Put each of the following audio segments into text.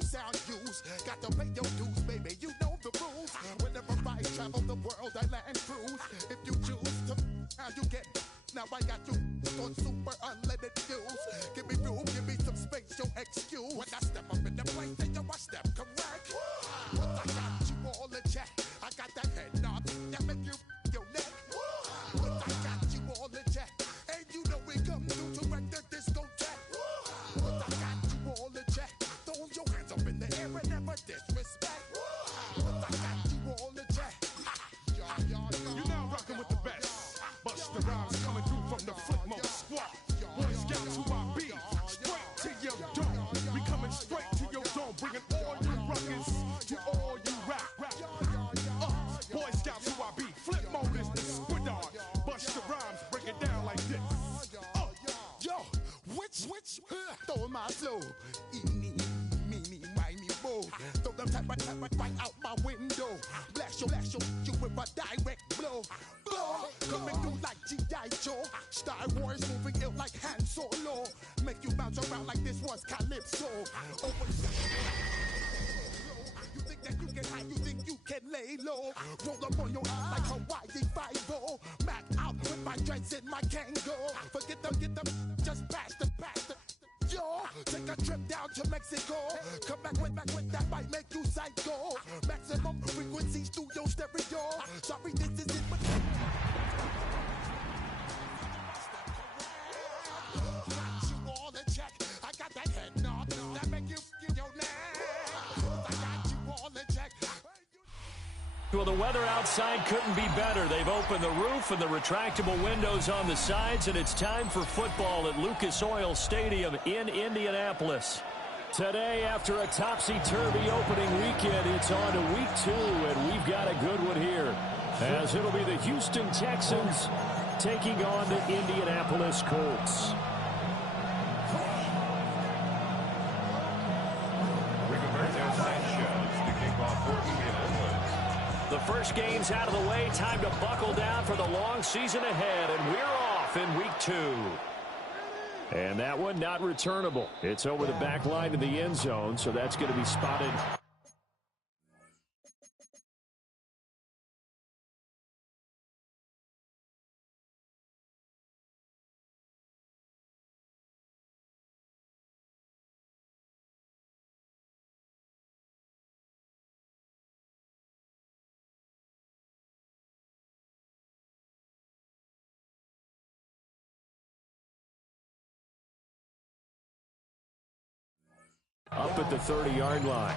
sound use. Got to pay your dues, baby, you know the rules. Whenever I travel the world, I land cruise. If you choose to, how you get. Now I got you on super unleaded fuels. Give me room, give me some space, your excuse. When I step up in the place, then yo, I step correct. But I got you all in check. I got that head knob that make you your neck. But I got you all in check. And you know we come through to wreck the discotheque. But I got you all in check. Throw your hands up in the air and never disrespect. But I got you all in check. You're now rocking with the best. Busta Rhymes coming through from the Flip Mode Squad. Boy Scouts who I be. Straight to your dome. We coming straight to your dome. Bringing all you ruckus to all you rap. Boy Scouts who I be. Flip Mode is the squid dog. Busta Rhymes break it down like this. Yo, which, throw my flow. Eeny, meeny, miny, mo. Throw them type right out my window. Blast you with a direct blow. Coming through like G.I. Joe. Star Wars moving ill like Han Solo. Make you bounce around like this was Calypso. You think that you can hide, you think you can lay low. Roll up on your ass like Hawaii Five-O. Mac out with my dreads in my Kango. Forget them, just pass the. Yo, take a trip down to Mexico. Come back with that might make you psycho. Maximum frequency studio stereo. Sorry, this is it, but got you all in check. I got that head knob that make you your neck. I got you all in check. Well, the weather outside couldn't be better. They've opened the roof and the retractable windows on the sides, and it's time for football at Lucas Oil Stadium in Indianapolis. Today, after a topsy-turvy opening weekend, it's on to week 2, and we've got a good one here, as it'll be the Houston Texans taking on the Indianapolis Colts. The first game's out of the way. Time to buckle down for the long season ahead, and we're off in week 2. And that one not returnable. It's over the back line of the end zone, so that's going to be spotted. Up at the 30-yard line.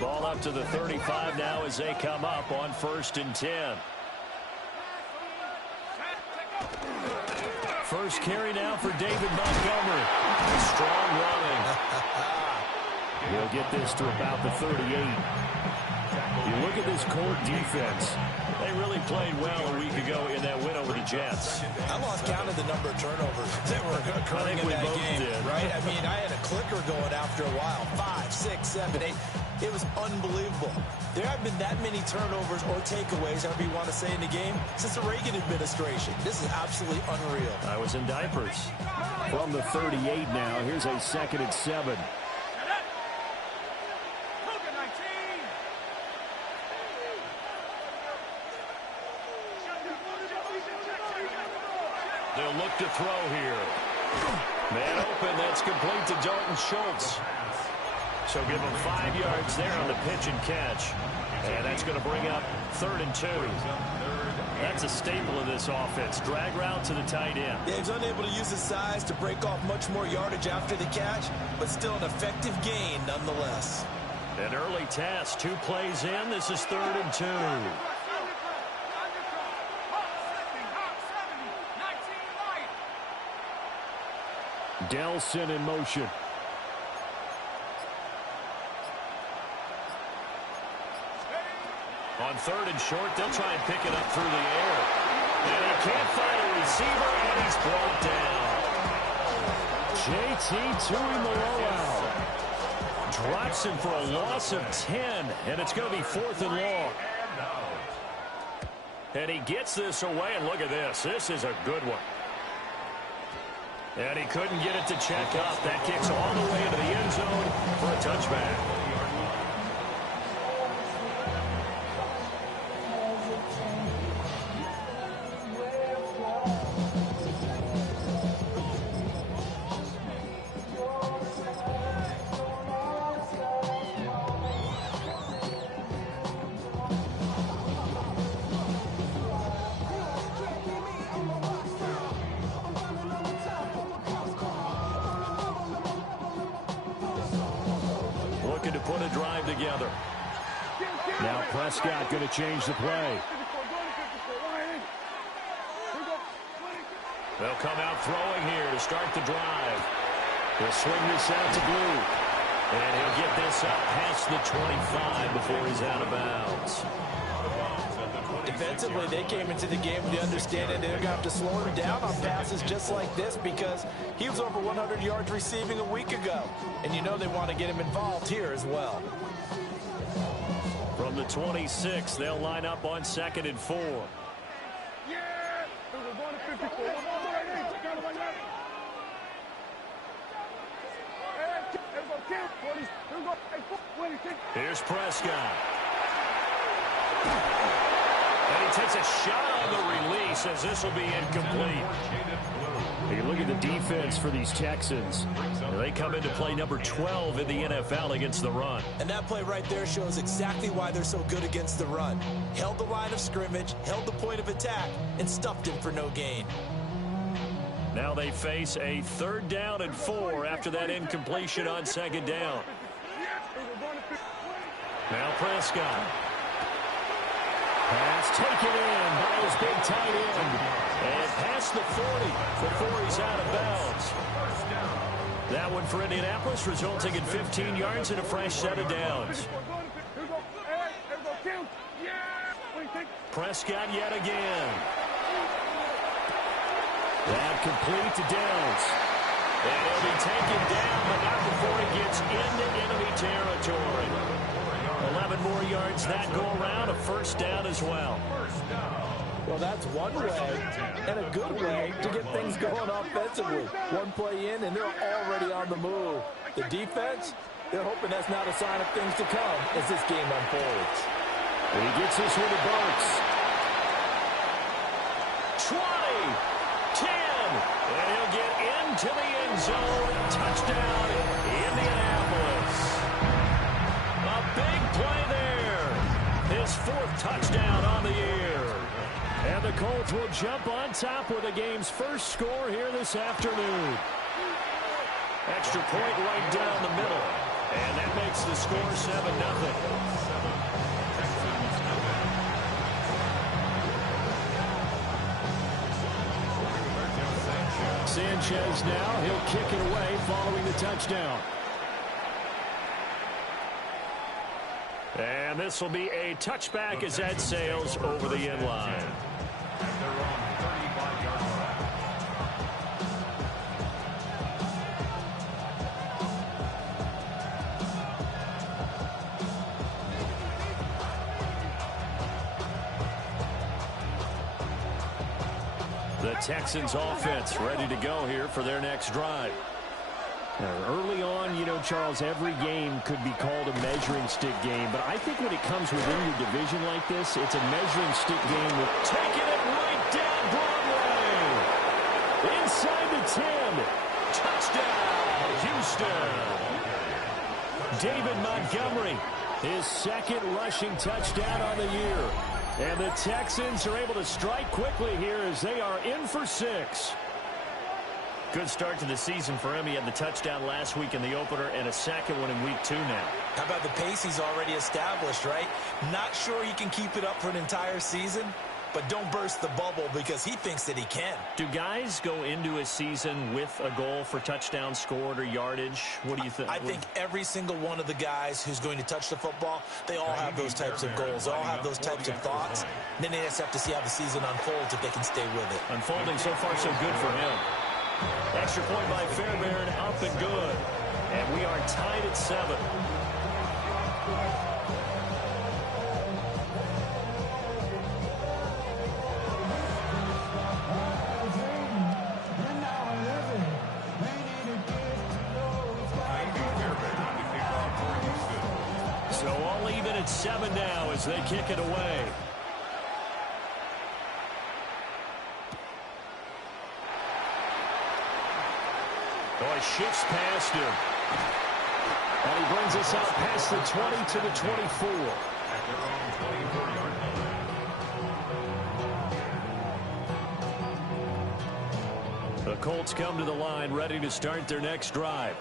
Ball up to the 35 now as they come up on 1st and 10. First carry now for David Montgomery. Strong running. We'll get this to about the 38. You look at this Colt defense. They really played well a week ago in that win over the Jets. I lost count of the number of turnovers that were occurring in that game, right? I mean, I had a clicker going after a while. 5, 6, 7, 8. It was unbelievable. There have been that many turnovers or takeaways, however you want to say, in the game since the Reagan administration. This is absolutely unreal. I was in diapers. From the 38 now, here's a 2nd and 7. They'll look to throw here. Man open, that's complete to Dalton Schultz. So give him 5 yards there on the pitch and catch. And that's going to bring up 3rd and 2. That's a staple of this offense. Drag route to the tight end. Yeah, he's unable to use his size to break off much more yardage after the catch, but still an effective gain nonetheless. An early task, 2 plays in. This is 3rd and 2. Delson in motion. On 3rd and short, they'll try and pick it up through the air. And he can't find a receiver, and he's brought down. JT doing the rollout. Drops him for a loss of 10, and it's going to be 4th and long. And he gets this away, and look at this. This is a good one. And he couldn't get it to check up. That kicks all the way into the end zone for a touchback. To put a drive together. Now Prescott going to change the play. They'll come out throwing here to start the drive. He'll swing this out to Blue. And he'll get this up past the 25 before he's out of bounds. Defensively, they came into the game with the understanding they're going to have to slow him down on passes just like this because he was over 100 yards receiving a week ago. And you know they want to get him involved here as well. From the 26, they'll line up on 2nd and 4. Here's Prescott. And he takes a shot on the release as this will be incomplete. You look at the defense for these Texans. They come into play number 12 in the NFL against the run. And that play right there shows exactly why they're so good against the run. Held the line of scrimmage, held the point of attack, and stuffed him for no gain. Now they face a 3rd down and 4 after that incompletion on 2nd down. Now Prescott. Pass taken in by his big tight end. And past the 40 before he's out of bounds. That one for Indianapolis, resulting in 15 yards and a fresh set of downs. Prescott yet again. That complete to Downs. And he'll be taken down, but not before he gets into enemy territory. 11 more yards that go around, a 1st down as well. Well, that's one way, and a good way, to get things going offensively. One play in, and they're already on the move. The defense, they're hoping that's not a sign of things to come as this game unfolds. And he gets this one to Burks. 20, 10, and he'll get into the end zone. Touchdown, Indianapolis. A big play there. His 4th touchdown on the year. And the Colts will jump on top with the game's first score here this afternoon. Extra point right down the middle. And that makes the score 7-0. Sanchez now, he'll kick it away following the touchdown. And this will be a touchback as that sails over the end line. The Texans offense ready to go here for their next drive. Early on, you know, Charles, every game could be called a measuring stick game. But I think when it comes within your division like this, it's a measuring stick game. Taking it right down Broadway. Inside the 10. Touchdown, Houston. David Montgomery, his 2nd rushing touchdown on the year. And the Texans are able to strike quickly here as they are in for 6. Good start to the season for him. He had the touchdown last week in the opener and a 2nd one in week 2 now. How about the pace he's already established, right? Not sure he can keep it up for an entire season, but don't burst the bubble because he thinks that he can. Do guys go into a season with a goal for touchdowns scored or yardage? What do you think? I think every single one of the guys who's going to touch the football, they all have those types of goals. They all have those types of thoughts. And then they just have to see how the season unfolds if they can stay with it. Unfolding so far so good for him. Extra point by Fairbairn, up and good. And we are tied at 7. So all even at 7 now as they kick it away. Boy, shifts past him. And he brings us out past the 20 to the 24. The Colts come to the line, ready to start their next drive.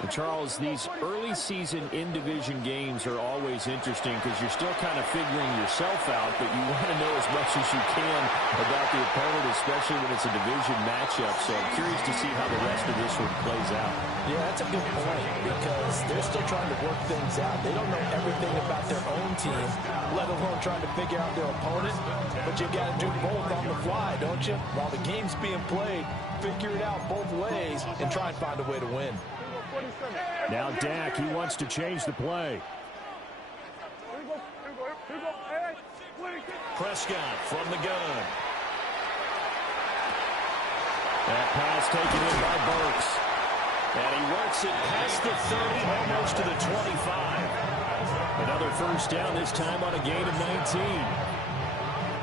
And Charles, these early season in-division games are always interesting because you're still kind of figuring yourself out, but you want to know as much as you can about the opponent, especially when it's a division matchup. So I'm curious to see how the rest of this one plays out. Yeah, that's a good point because they're still trying to work things out. They don't know everything about their own team, let alone trying to figure out their opponent. But you got to do both on the fly, don't you? While the game's being played, figure it out both ways and try and find a way to win. Now Dak, he wants to change the play. Prescott from the gun. That pass taken in by Burks. And he works it past the 30, almost to the 25. Another first down, this time on a gain of 19.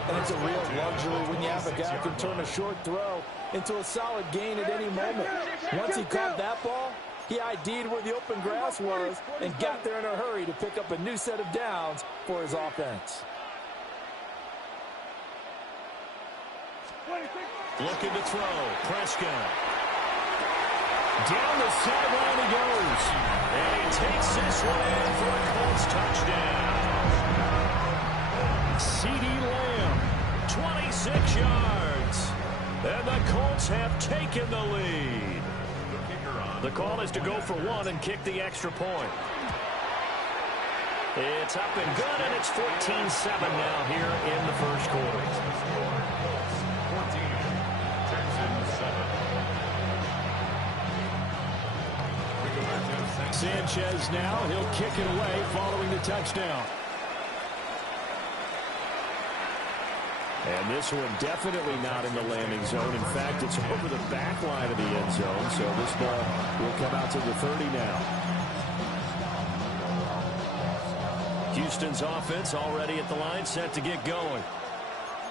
And it's a real luxury when you have a guy who can turn a short throw into a solid gain at any moment. Once he caught that ball, he ID'd where the open grass was and got there in a hurry to pick up a new set of downs for his offense. Looking to throw. Prescott. Down the sideline he goes. And he takes this one in for a Colts touchdown. C.D. Lamb, 26 yards. And the Colts have taken the lead. The call is to go for one and kick the extra point. It's up and good, and it's 14-7 now here in the first quarter. 14, Texans 7. Sanchez now, he'll kick it away following the touchdown. And this one definitely not in the landing zone. In fact, it's over the back line of the end zone, so this ball will come out to the 30 now. Houston's offense already at the line, set to get going.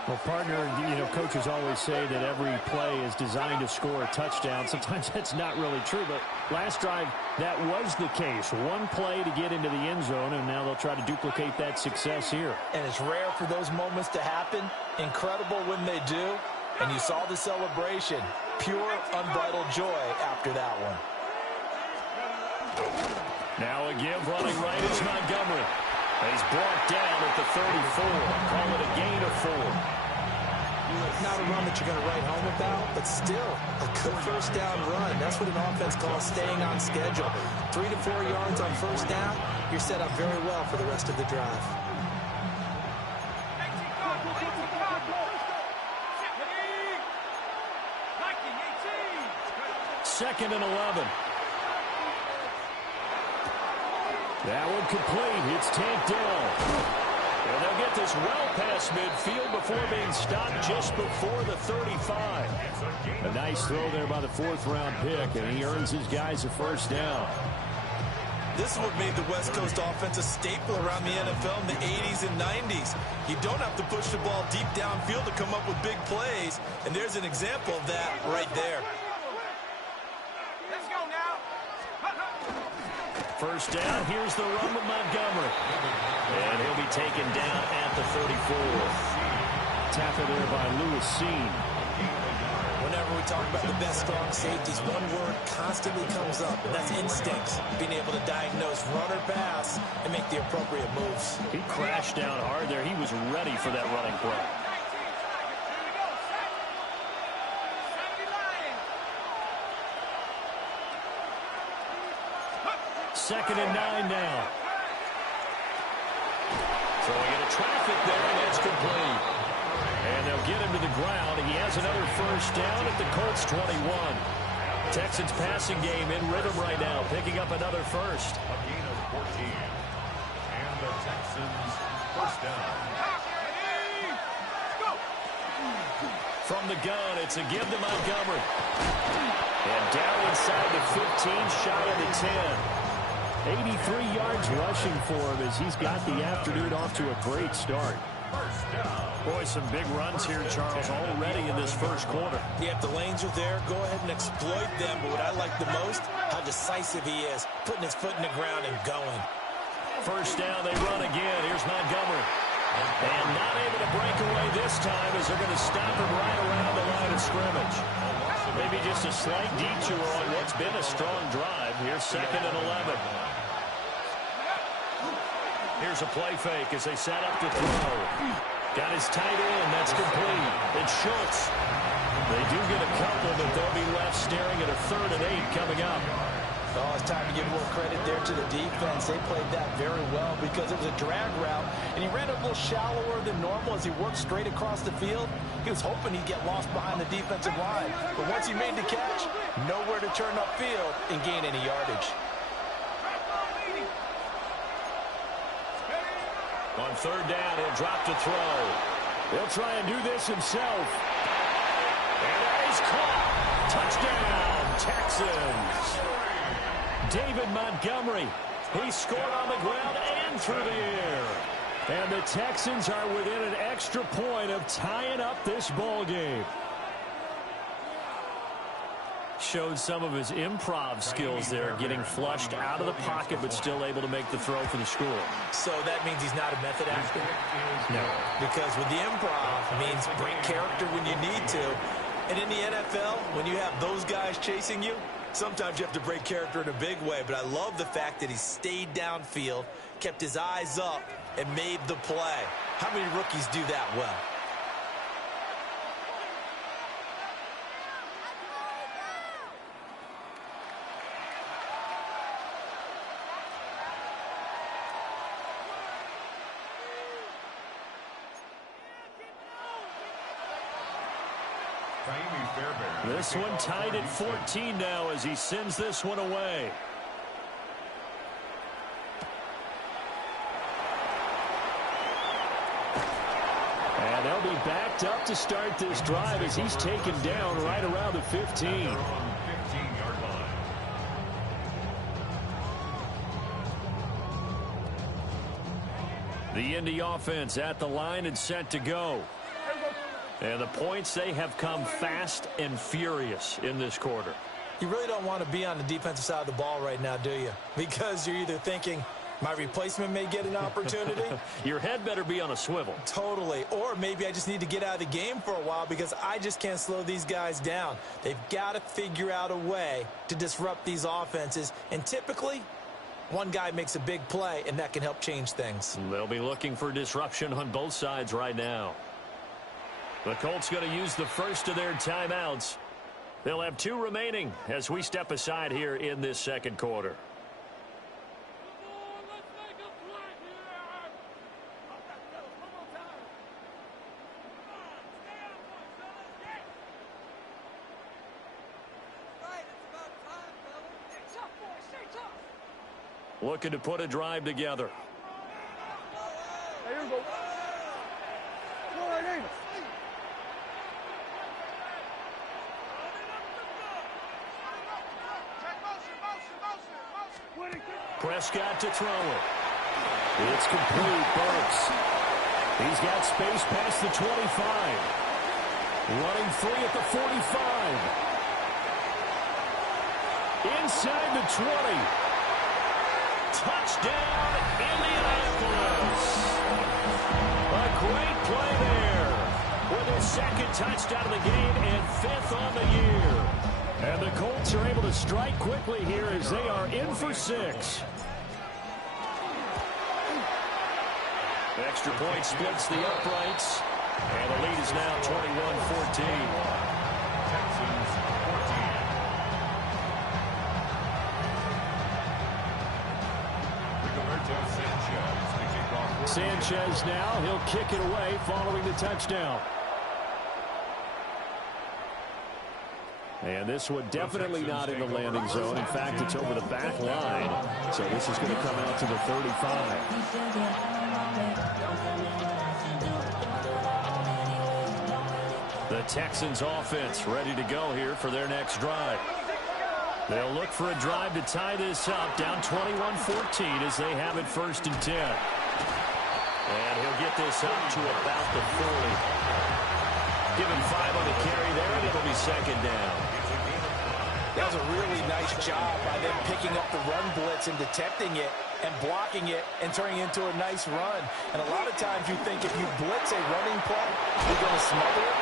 Well, partner, coaches always say that every play is designed to score a touchdown. Sometimes that's not really true, but last drive, that was the case. One play to get into the end zone, and now they'll try to duplicate that success here. And it's rare for those moments to happen. Incredible when they do. And you saw the celebration. Pure, unbridled joy after that one. Now a give running right is Montgomery. He's brought down at the 34. Call it a gain of 4. Not a run that you're going to write home about, but still a good first down run. That's what an offense calls staying on schedule. 3 to 4 yards on first down, you're set up very well for the rest of the drive. Second and 11. That one complete. It's tanked down. And they'll get this well past midfield before being stopped just before the 35. A nice throw there by the 4th-round pick, and he earns his guys a first down. This is what made the West Coast offense a staple around the NFL in the 80s and 90s. You don't have to push the ball deep downfield to come up with big plays, and there's an example of that right there. First down, here's the run with Montgomery. And he'll be taken down at the 34. Tackle there by Lewis Seen. Whenever we talk about the best strong safeties, one word constantly comes up, and that's instincts. Being able to diagnose run or pass and make the appropriate moves. He crashed down hard there. He was ready for that running play. 2nd and 9 now. Throwing into traffic there, and it's complete. And they'll get him to the ground. He has another first down at the Colts 21. Texans passing game in rhythm right now, picking up another first. A gain of 14. And the Texans first down. From the gun, it's a give to Montgomery. And down inside the 15, shy of the 10. 83 yards rushing for him as he's got the afternoon off to a great start. Boy, some big runs here, Charles, already in this first quarter. Yeah, if the lanes are there, go ahead and exploit them. But what I like the most, how decisive he is, putting his foot in the ground and going. First down, they run again. Here's Montgomery. And not able to break away this time as they're going to stop him right around the line of scrimmage. Maybe just a slight detour on what's been a strong drive. Here's 2nd and 11. Here's a play fake as they set up to throw. Got his tight end. That's complete. It's Schultz. They do get a couple, but they'll be left staring at a 3rd and 8 coming up. Oh, it's time to give more credit there to the defense. They played that very well because it was a drag route, and he ran a little shallower than normal as he worked straight across the field. He was hoping he'd get lost behind the defensive line, but once he made the catch, nowhere to turn upfield and gain any yardage. On 3rd down, he'll drop to throw. He'll try and do this himself. And he's caught. Touchdown, Texans. David Montgomery. He scored on the ground and through the air. And the Texans are within an extra point of tying up this ball game. Showed some of his improv skills there, getting flushed out of the pocket, but still able to make the throw for the score. So that means he's not a method actor? No. Because with the improv, it means break character when you need to. And in the NFL, when you have those guys chasing you, sometimes you have to break character in a big way. But I love the fact that he stayed downfield, kept his eyes up, and made the play. How many rookies do that well? This one tied at 14 now as he sends this one away. And they'll be backed up to start this drive as he's taken down right around the 15. The Indy offense at the line and set to go. And the points, they have come fast and furious in this quarter. You really don't want to be on the defensive side of the ball right now, do you? Because you're either thinking, my replacement may get an opportunity. Your head better be on a swivel. Totally. Or maybe I just need to get out of the game for a while because I just can't slow these guys down. They've got to figure out a way to disrupt these offenses. And typically, one guy makes a big play, and that can help change things. They'll be looking for disruption on both sides right now. The Colts going to use the first of their timeouts. They'll have 2 remaining as we step aside here in this second quarter. Looking to put a drive together. Prescott to throw it. It's complete. Burks. He's got space past the 25. Running free at the 45. Inside the 20. Touchdown, Indianapolis. A great play there. With his 2nd touchdown of the game and 5th on the year. And the Colts are able to strike quickly here as they are in for 6. Extra point splits the uprights. And the lead is now 21-14. Sanchez now, he'll kick it away following the touchdown. And this one definitely not in the landing zone. In fact, it's over the back line. So this is going to come out to the 35. The Texans offense ready to go here for their next drive. They'll look for a drive to tie this up, down 21-14 as they have it 1st and 10. And he'll get this up to about the 40. Give him 5 on the carry there, and it'll be 2nd down. That was a really nice job by them picking up the run blitz and detecting it and blocking it and turning it into a nice run. And a lot of times you think if you blitz a running play, you're going to smother it.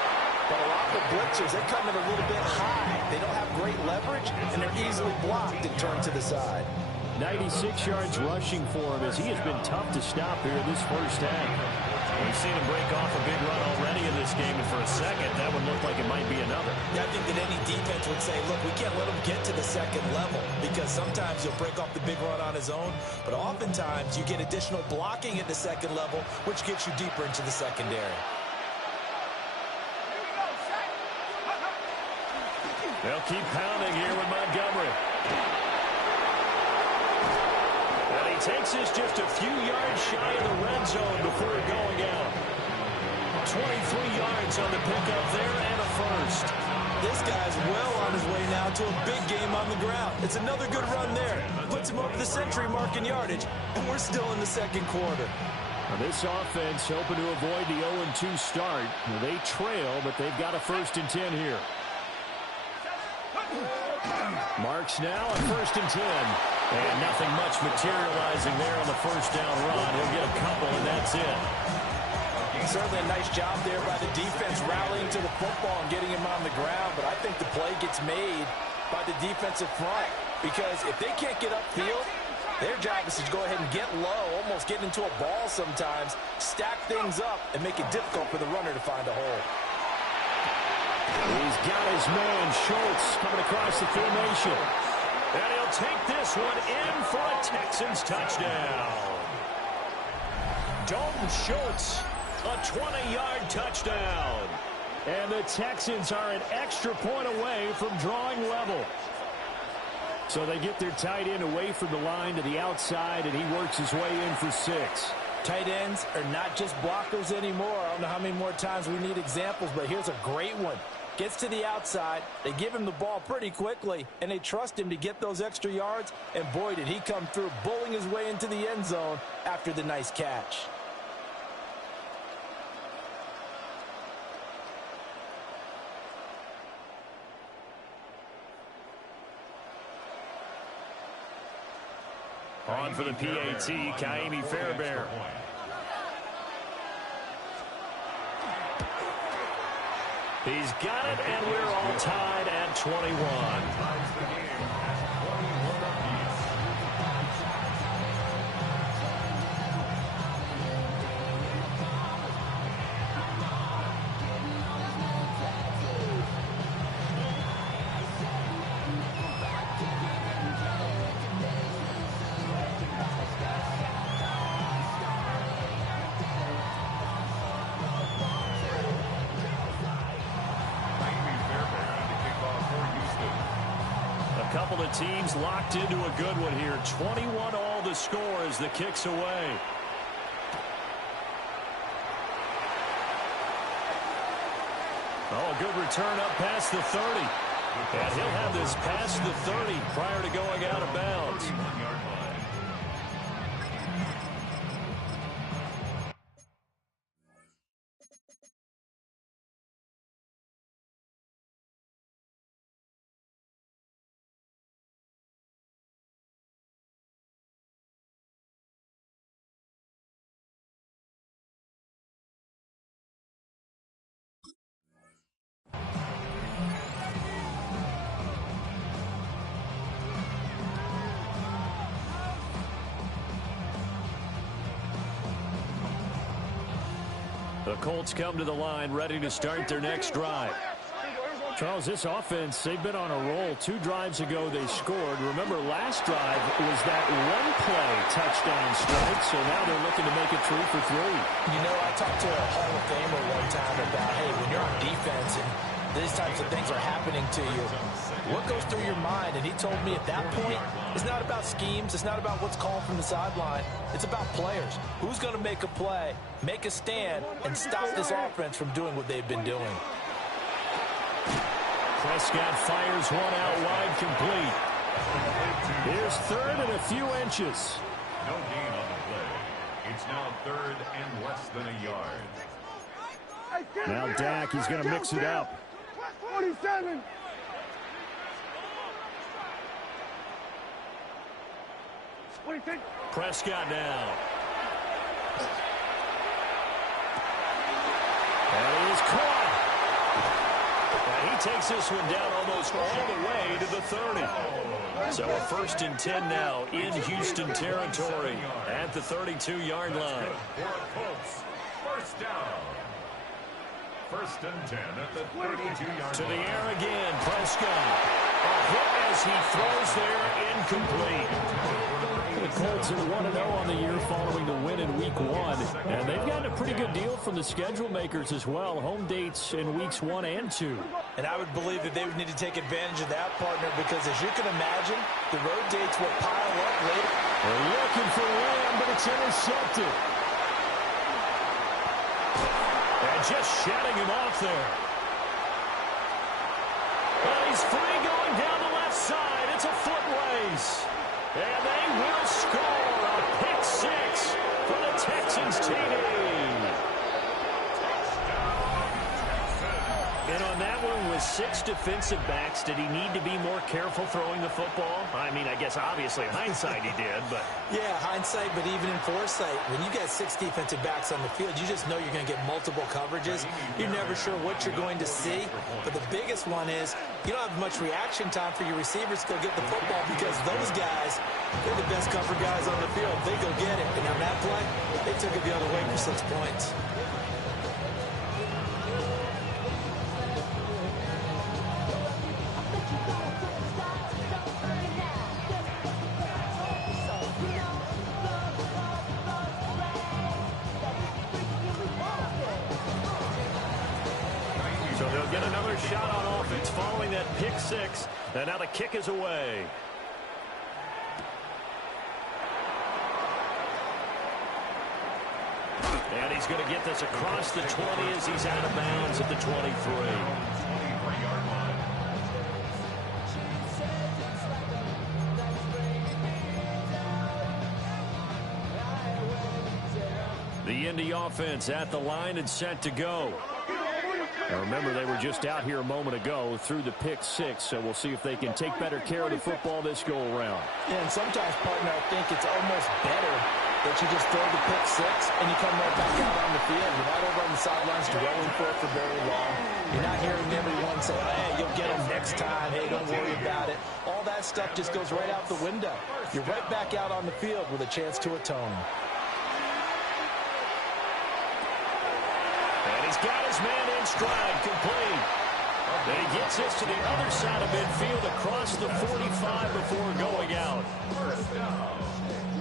But a lot of the blitzers, they come in a little bit high. They don't have great leverage, and they're easily blocked and turned to the side. 96 yards rushing for him as he has been tough to stop here in this first half. We've seen him break off a big run already in this game, and for a second, that would look like it might be another. Yeah, I think that any defense would say, look, we can't let him get to the 2nd level because sometimes he'll break off the big run on his own, but oftentimes you get additional blocking at the 2nd level, which gets you deeper into the secondary. They'll keep pounding here with Montgomery. And he takes this just a few yards shy of the red zone before going out. 23 yards on the pickup there and a 1st. This guy's well on his way now to a big game on the ground. It's another good run there. Puts him over the century mark in yardage, and we're still in the 2nd quarter. Now this offense hoping to avoid the 0-2 start. They trail, but they've got a 1st and 10 here. Marks now at 1st and 10. And nothing much materializing there on the 1st down run. He'll get a couple, and that's it. Certainly a nice job there by the defense rallying to the football and getting him on the ground. But I think the play gets made by the defensive front. Because if they can't get upfield, their job is to go ahead and get low, almost get into a ball sometimes, stack things up, and make it difficult for the runner to find a hole. He's got his man, Schultz, coming across the formation. And he'll take this one in for a Texans touchdown. Dalton Schultz, a 20-yard touchdown. And the Texans are an extra point away from drawing level. So they get their tight end away from the line to the outside, and he works his way in for 6. Tight ends are not just blockers anymore. I don't know how many more times we need examples, but here's a great one. Gets to the outside, they give him the ball pretty quickly, and they trust him to get those extra yards, and boy, did he come through, bowling his way into the end zone after the nice catch. On for the PAT, Kaimi Fairbairn. He's got it, and we're all tied at 21. Couple of teams locked into a good one here. 21 all the score as the kick's away. Oh, a good return up past the 30. And he'll have this past the 30 prior to going out of bounds. The Colts come to the line ready to start their next drive. Charles, this offense, they've been on a roll. 2 drives ago they scored. Remember, last drive was that one-play touchdown strike, so now they're looking to make it 3 for 3. You know, I talked to a Hall of Famer one time about, hey, when you're on defense and these types of things are happening to you, what goes through your mind? And he told me at that point, it's not about schemes. It's not about what's called from the sideline. It's about players. Who's going to make a play, make a stand, and stop this offense from doing what they've been doing? Prescott fires one out wide, complete. Here's 3rd and a few inches. No gain on the play. It's now 3rd and less than a yard. Now Dak, he's going to mix it up. 47. Prescott now. And he is caught. And he takes this one down almost all the way to the 30. So a 1st and 10 now in Houston territory at the 32-yard line. First down. 1st and 10 at the 32-yard To the line. air again, Prescott. A hit as he throws there, incomplete. The Colts are 1-0 on the year following the win in Week 1. And they've gotten a pretty good deal from the schedule makers as well. Home dates in Weeks 1 and 2. And I would believe that they would need to take advantage of that, partner, because as you can imagine, the road dates will pile up later. They're looking for Lamb, but it's intercepted. And just shutting him off there. Well, he's free going down the left side. It's a foot race. And they will score a pick 6 for the Texans TD. And on that one with 6 defensive backs, did he need to be more careful throwing the football? I mean, I guess obviously in hindsight he did, but... Yeah, hindsight, but even in foresight, when you got 6 defensive backs on the field, you just know you're going to get multiple coverages. You're never sure what you're going to see. But the biggest one is you don't have much reaction time for your receivers to go get the football because those guys, they're the best cover guys on the field. They go get it. And on that play, they took it the other way for 6 points. So they'll get another shot on offense following that pick 6. And now the kick is away. And he's going to get this across the 20 as he's out of bounds at the 23. The Indy offense at the line and set to go. Now remember, they were just out here a moment ago through the pick 6, so we'll see if they can take better care of the football this go-around. Yeah, and sometimes, partner, I think it's almost better that you just throw the pick 6 and you come right back out on the field. You're not over on the sidelines dwelling for it for very long. You're not hearing everyone say, hey, you'll get them next time. Hey, don't worry about it. All that stuff just goes right out the window. You're right back out on the field with a chance to atone. And he's got his man in stride, complete. And he gets this to the other side of midfield across the 45 before going out.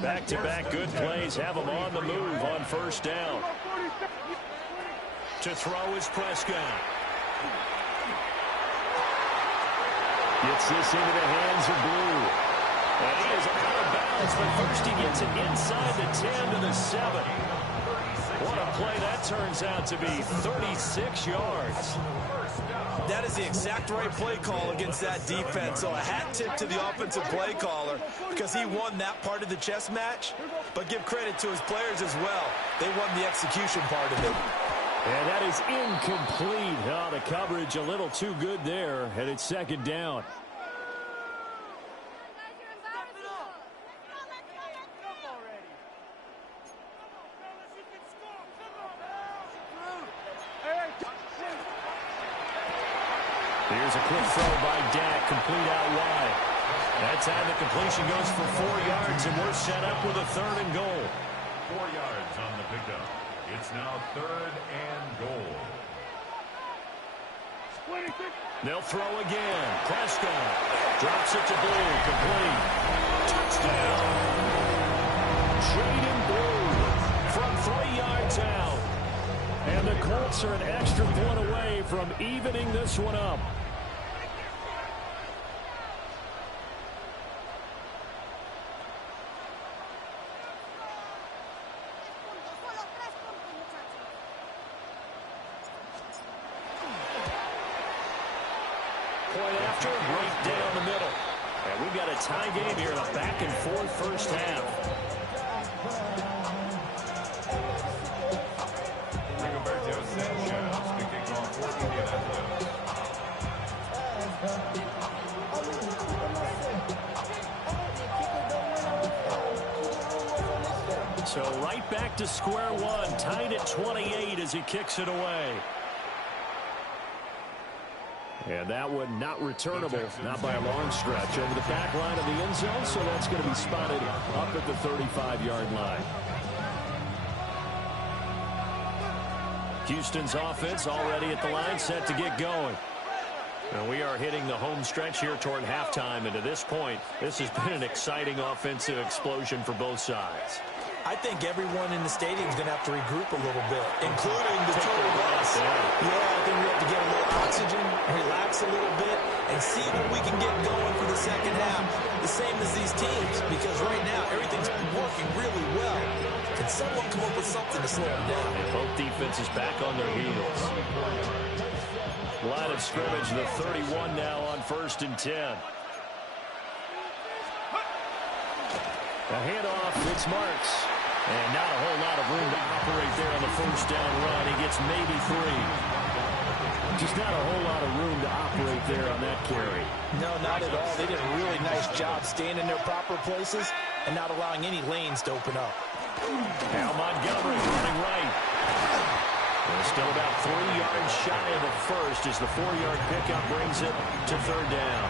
Back-to-back good plays have him on the move on 1st down. To throw is Prescott. Gets this into the hands of Blue. And he is out of bounds, but first he gets it inside the 10 to the 7. What a play that turns out to be, 36 yards. That is the exact right play call against that defense. So a hat tip to the offensive play caller because he won that part of the chess match. But give credit to his players as well. They won the execution part of it. And that is incomplete. Oh, the coverage a little too good there, and it's 2nd down. Here's a quick throw by Dak, complete out wide. That time the completion goes for 4 yards, and we're set up with a 3rd and goal. 4 yards on the pickup. It's now 3rd and goal. They'll throw again. Prescott drops it to Blue. Complete. Touchdown. Jaden Blue from 3 yards out. And the Colts are an extra point away from evening this one up. Point after, right down the middle. And we've got a tie game here in a back-and-forth first half. So right back to square one, tied at 28 as he kicks it away. And that one not returnable, not by a long stretch, over the back line of the end zone, so that's going to be spotted up at the 35-yard line. Houston's offense already at the line, set to get going. And we are hitting the home stretch here toward halftime, and to this point, this has been an exciting offensive explosion for both sides. I think everyone in the stadium is going to have to regroup a little bit, including the total bus. Yeah, I think we have to get a little oxygen, relax a little bit, and see what we can get going for the second half. The same as these teams, because right now everything's working really well. Can someone come up with something to slow them down? And both defenses back on their heels. Line of scrimmage, the 31 now on 1st and 10. A handoff, it's Marks. And not a whole lot of room to operate there on the first down run. He gets maybe 3. Just not a whole lot of room to operate there on that carry. No, not at all. They did a really nice job staying in their proper places and not allowing any lanes to open up. Now Montgomery running right. They're still about 3 yards shy of the first as the 4-yard pickup brings it to 3rd down.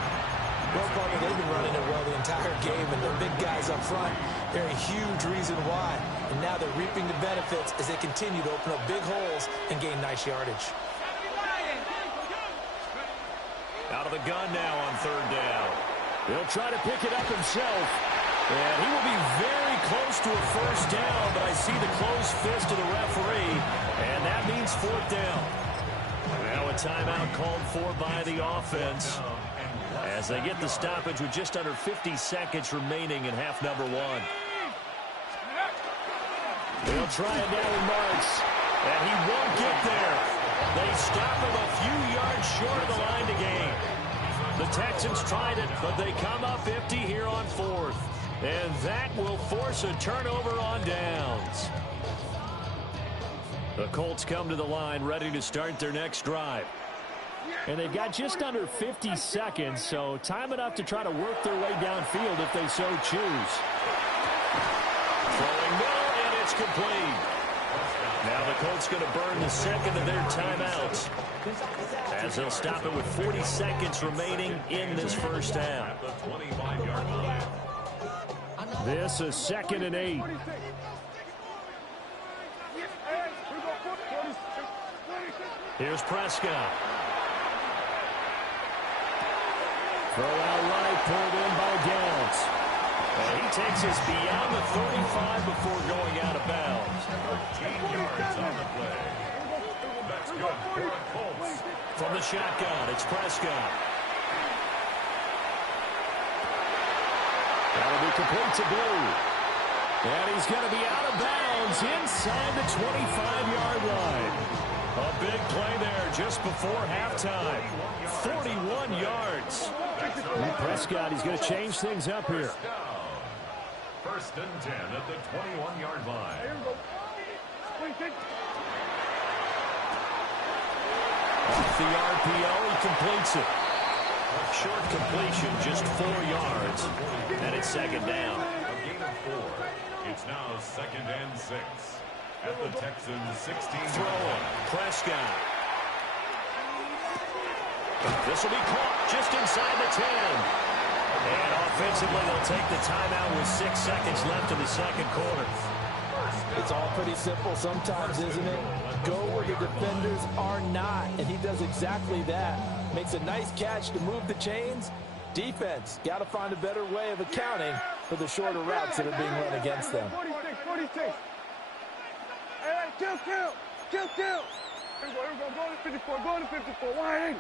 Well, partner, they've been running it well the entire game, and the big guys up front, they're a huge reason why. And now they're reaping the benefits as they continue to open up big holes and gain nice yardage. Out of the gun now on 3rd down. He'll try to pick it up himself. And he will be very close to a first down, but I see the closed fist of the referee, and that means 4th down. Now a timeout called for by the offense as they get the stoppage with just under 50 seconds remaining in half number 1. They'll try it now with Marks, and he won't get there. They stop him a few yards short of the line to gain. The Texans tried it, but they come up empty here on 4th. And that will force a turnover on downs. The Colts come to the line ready to start their next drive. And they've got just under 50 seconds, so time enough to try to work their way downfield if they so choose. Throwing middle, and it's complete. Now the Colts going to burn the second of their timeouts as they'll stop it with 40 seconds remaining in this first half. This is 2nd and 8. Here's Prescott. Throw out right, pulled in by Downs. And he takes us beyond the 35 before going out of bounds. 13 yards on the play. That's good for the Colts. From the shotgun, it's Prescott. That'll be complete to Blue. And he's going to be out of bounds inside the 25-yard line. A big play there just before halftime. 41 yards. And Prescott, he's going to change things up here. 1st and 10 at the 21-yard line. Off the RPO, he completes it. Short completion, just 4 yards. And it's 2nd down. A gain of 4. It's now 2nd and 6 at the Texans' 16. Throwing, Prescott. This will be caught just inside the 10. And offensively, they'll take the timeout with 6 seconds left in the second quarter. It's all pretty simple sometimes, isn't it? Go where the defenders are not, and he does exactly that. Makes a nice catch to move the chains. Defense, got to find a better way of accounting for the shorter routes that are being run against them. 46. Hey, kill. Here we go. Go to 54. Wide.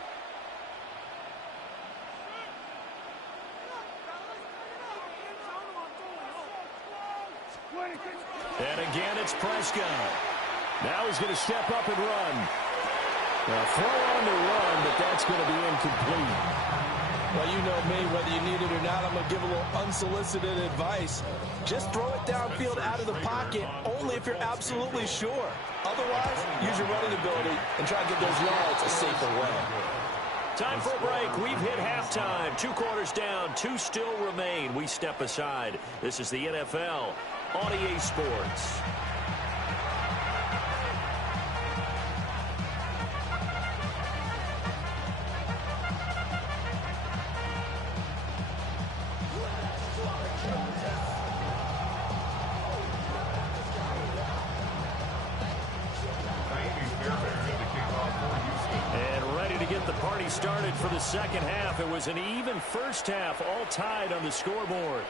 And again, it's Prescott. Now he's going to step up and run. Now throw on the run, but that's going to be incomplete. Well, you know me, whether you need it or not, I'm going to give a little unsolicited advice. Just throw it downfield out of the pocket, only if you're absolutely sure. Otherwise, use your running ability and try to get those yards a safer way. Time for a break. We've hit halftime. 2 quarters down, 2 still remain. We step aside. This is the NFL on EA Sports. Started for the second half. It was an even first half, all tied on the scoreboard.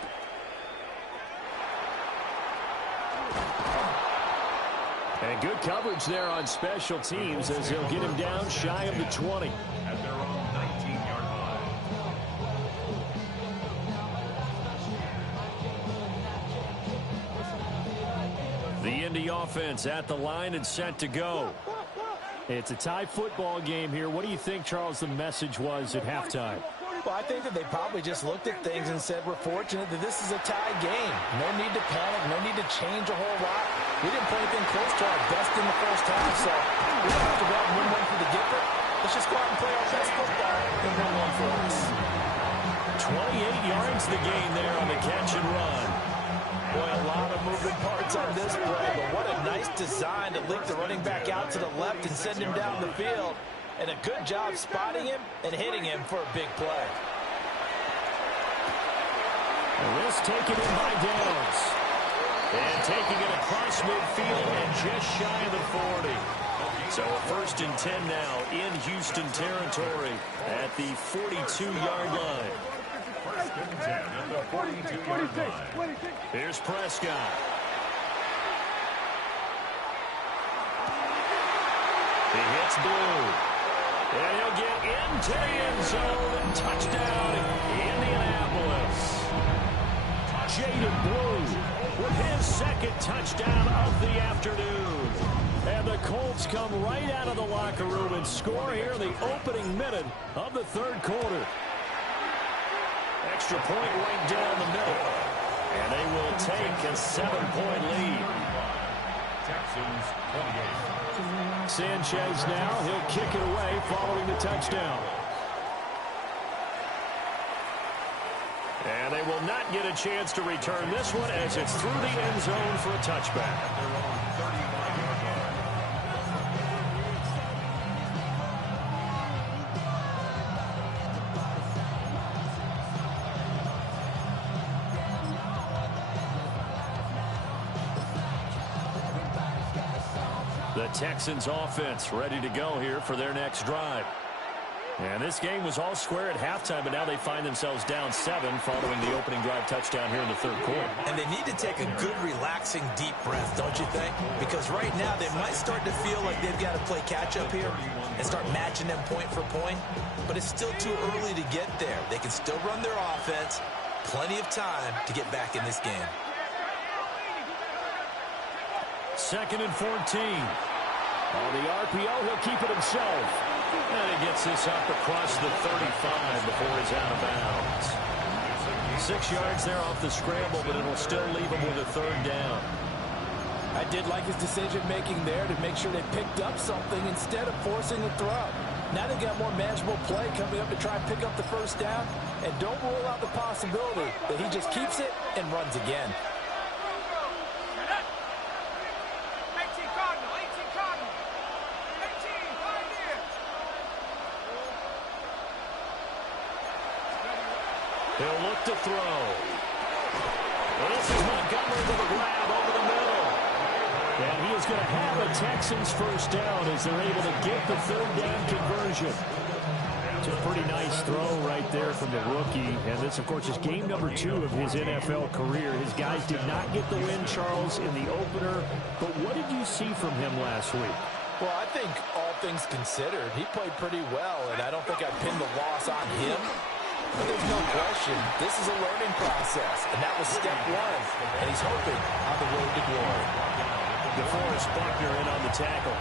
And good coverage there on special teams as they'll get him down shy of the 20. At their own 19-yard line. The Indy offense at the line and set to go. It's a tie football game here. What do you think, Charles, the message was at halftime? Well, I think that they probably just looked at things and said, we're fortunate that this is a tie game. No need to panic, no need to change a whole lot. We didn't play anything close to our best in the first half, so we don't have to go out and win one for the Gipper. Let's just go out and play our best football and win one for us. 28 yards the gain there on the catch and run. Boy, a lot of moving parts on this play, but what a nice design to link the running back out to the left and send him down the field. And a good job spotting him and hitting him for a big play. And this taken in by Downs. And taking it across midfield and just shy of the 40. So a 1st and 10 now in Houston territory at the 42-yard line. First and 10 at the 42-yard line. Here's Prescott. He hits Blue. And he'll get into the end zone and touchdown Indianapolis. Jaden Blue with his 2nd touchdown of the afternoon. And the Colts come right out of the locker room and score here in the opening minute of the 3rd quarter. Extra point right down the middle. And they will take a 7-point lead. Texans 28. Sanchez now, he'll kick it away following the touchdown. And they will not get a chance to return this one as it's through the end zone for a touchback. At their own 35-yard line. The Texans offense ready to go here for their next drive. And this game was all square at halftime, but now they find themselves down 7 following the opening drive touchdown here in the 3rd quarter. And they need to take a good, relaxing, deep breath, don't you think? Because right now they might start to feel like they've got to play catch-up here and start matching them point for point. But it's still too early to get there. They can still run their offense. Plenty of time to get back in this game. 2nd and 14. On the RPO, he'll keep it himself. And he gets this up across the 35 before he's out of bounds. 6 yards there off the scramble, but it'll still leave him with a 3rd down. I did like his decision-making there to make sure they picked up something instead of forcing the throw. Now they've got more manageable play coming up to try and pick up the 1st down. And don't rule out the possibility that he just keeps it and runs again. He'll look to throw. This is Montgomery with a grab over the middle. is going to have a Texans first down as they're able to get the third down conversion. It's a pretty nice throw right there from the rookie. And this, of course, is game number 2 of his NFL career. His guys did not get the win, Charles, in the opener. But what did you see from him last week? Well, I think all things considered, he played pretty well, and I don't think I'd pin the loss on him. But there's no question, this is a learning process, and that was step 1, and he's hoping on the road to glory. DeForest Buckner in on the tackle.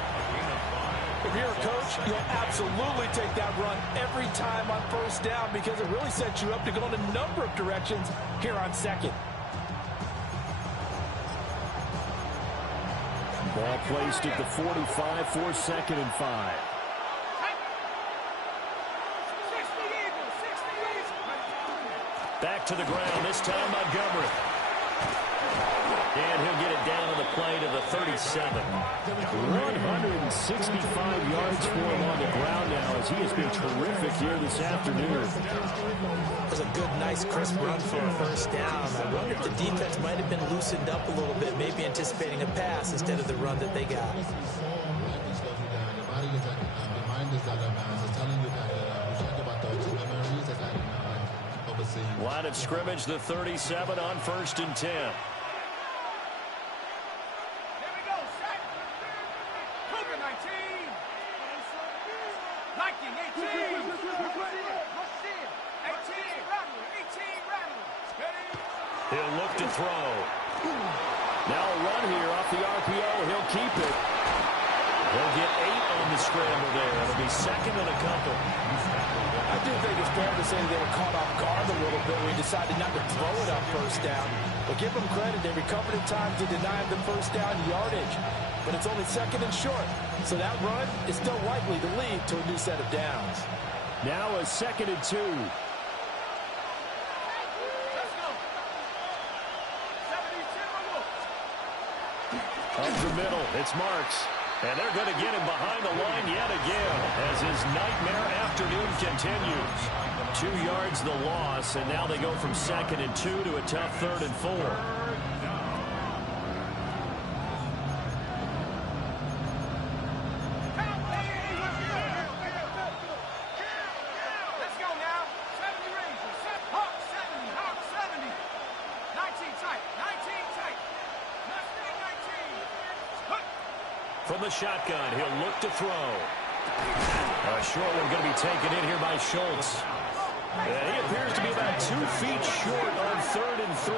If you're a coach, you'll absolutely take that run every time on first down because it really sets you up to go in a number of directions here on second. Ball placed at the 45 for 2nd and 5. Back to the ground, this time Montgomery. And he'll get it down to the play to the 37. 165 yards for him on the ground now as he has been terrific here this afternoon. It was a good, nice, crisp run for a first down. I wonder if the defense might have been loosened up a little bit, maybe anticipating a pass instead of the run that they got. Line of scrimmage, the 37 on 1st and 10. He'll look to throw. Now a run here off the RPO. He'll keep it. He'll get 8 on the scramble there. It'll be 2nd and a couple. I do think it's fair to say they were caught off guard a little bit when we decided not to throw it on first down. But give them credit. They recovered in time to deny the first down yardage. But it's only 2nd and short. So that run is still likely to lead to a new set of downs. Now a 2nd and 2. Up the middle, it's Marks. And they're going to get him behind the line yet again as his nightmare afternoon continues. 2 yards the loss, and now they go from 2nd and 2 to a tough 3rd and 4. From the shotgun, he'll look to throw. A short one going to be taken in here by Schultz. And he appears to be about 2 feet short on 3rd and 3.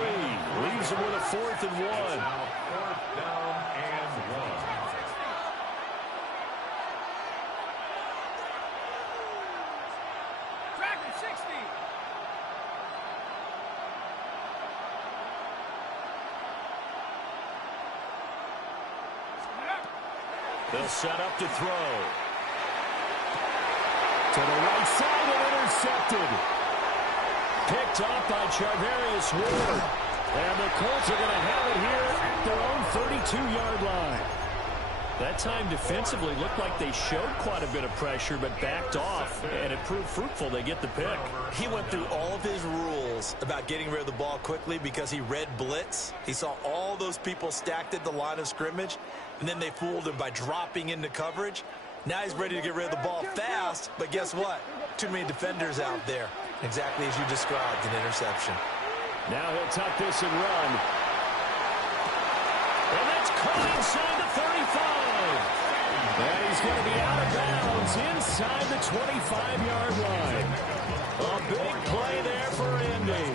Leaves him with a 4th and 1. 4th down and 1. They'll set up to throw. To the right side and intercepted. Picked off by Charvarius Ward. And the Colts are going to have it here at their own 32-yard line. That time defensively looked like they showed quite a bit of pressure but backed off, and it proved fruitful. They get the pick. He went through all of his rules about getting rid of the ball quickly because he read blitz. He saw all those people stacked at the line of scrimmage, and then they fooled him by dropping into coverage. Now he's ready to get rid of the ball fast, but guess what? Too many defenders out there. Exactly as you described, an interception. Now he'll tuck this and run. And that's caught inside the 35. And he's going to be out of bounds inside the 25-yard line. A big play there for Indy.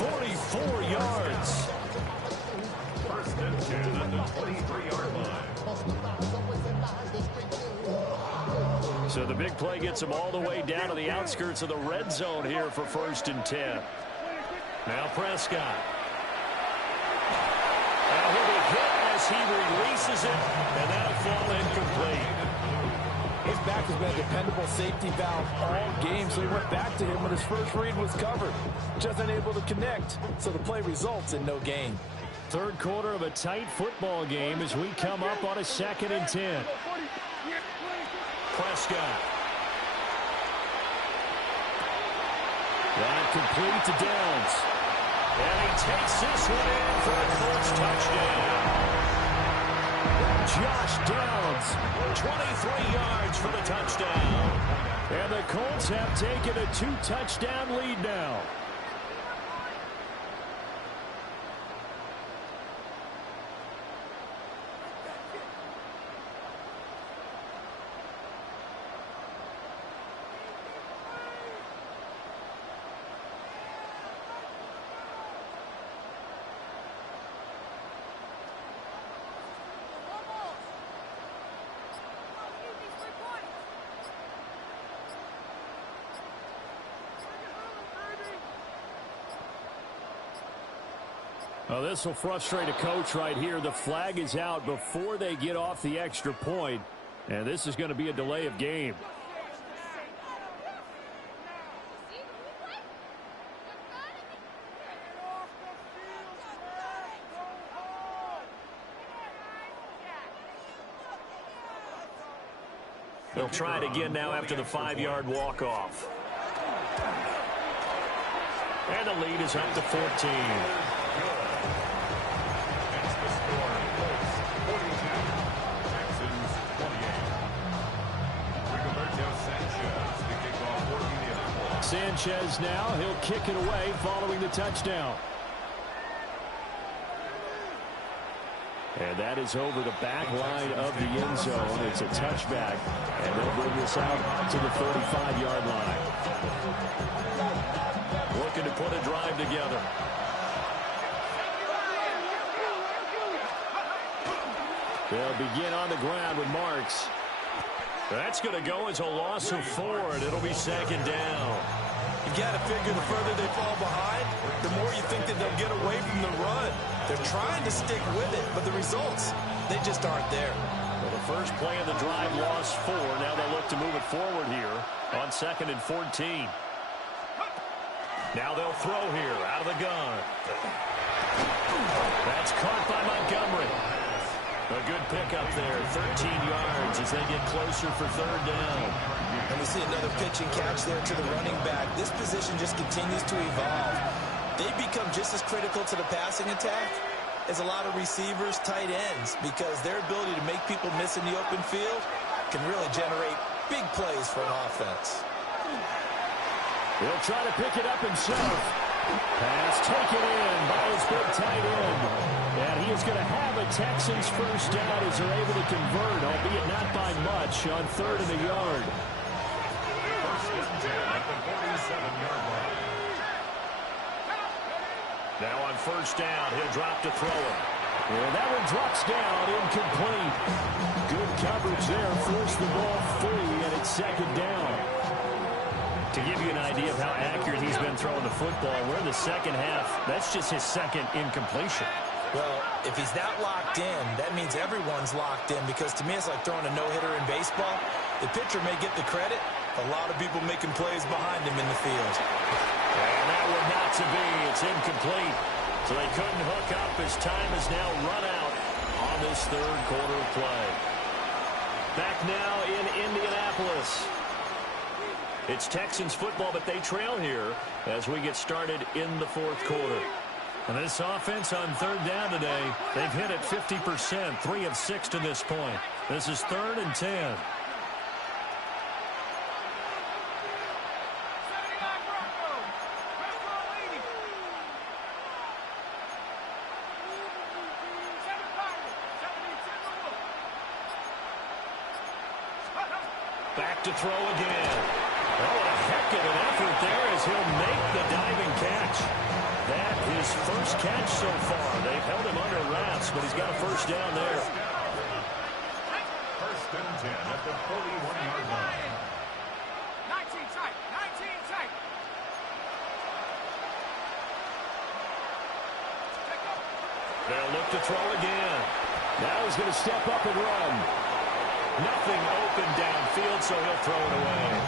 44 yards. 1st and 10 at the 23-yard line. So the big play gets him all the way down to the outskirts of the red zone here for 1st and 10. Now Prescott. And he'll be hit as he releases it, and that'll fall incomplete. His back has been a dependable safety valve all game, so he went back to him when his first read was covered. Just unable to connect, so the play results in no gain. 3rd quarter of a tight football game as we come up on a 2nd and 10. Prescott. Not complete to Downs. And he takes this one in for a Colts touchdown. Josh Downs, 23 yards for the touchdown. And the Colts have taken a 2-touchdown lead now. Well, this will frustrate a coach right here. The flag is out before they get off the extra point, and this is going to be a delay of game. They'll try it again now after the 5-yard walk-off. And the lead is up to 14. Sanchez now, he'll kick it away following the touchdown. And that is over the back line of the end zone. It's a touchback, and they'll bring this out to the 35-yard line. Looking to put a drive together. They'll begin on the ground with Marks. That's going to go as a loss of 4, and it'll be second down. You got to figure the further they fall behind, the more you think that they'll get away from the run. They're trying to stick with it, but the results, they just aren't there. Well, the first play of the drive lost 4. Now they'll look to move it forward here on 2nd and 14. Now they'll throw here out of the gun. That's caught by Montgomery. A good pickup there, 13 yards as they get closer for 3rd down. And we see another pitch and catch there to the running back. This position just continues to evolve. They become just as critical to the passing attack as a lot of receivers, tight ends, because their ability to make people miss in the open field can really generate big plays for an offense. He'll try to pick it up himself. Pass taken in by his big tight end. And he is going to have a Texans first down as they're able to convert, albeit not by much, on 3rd and a yard. First and 10 at the 47-yard line. Now on 1st down, he'll drop to throw it. And that one drops down, incomplete. Good coverage there, forced the ball free, and it's 2nd down. To give you an idea of how accurate he's been throwing the football, we're in the second half. That's just his 2nd incompletion. Well, if he's that locked in, that means everyone's locked in, because to me it's like throwing a no-hitter in baseball. The pitcher may get the credit, a lot of people making plays behind him in the field. And that one not to be. It's incomplete. So they couldn't hook up as time has now run out on this 3rd quarter of play. Back now in Indianapolis. It's Texans football, but they trail here as we get started in the 4th quarter. And this offense on 3rd down today, they've hit it 50%, 3 of 6 to this point. This is 3rd and 10. Back to throw again. Oh, what a heck of an effort there as he'll make the diving catch. That is first catch so far. They've held him under wraps, but he's got a first down there. First and 10 at the 41-yard line. 19 tight, 19 tight. They'll look to throw again. Now he's going to step up and run. Nothing open downfield, so he'll throw it away.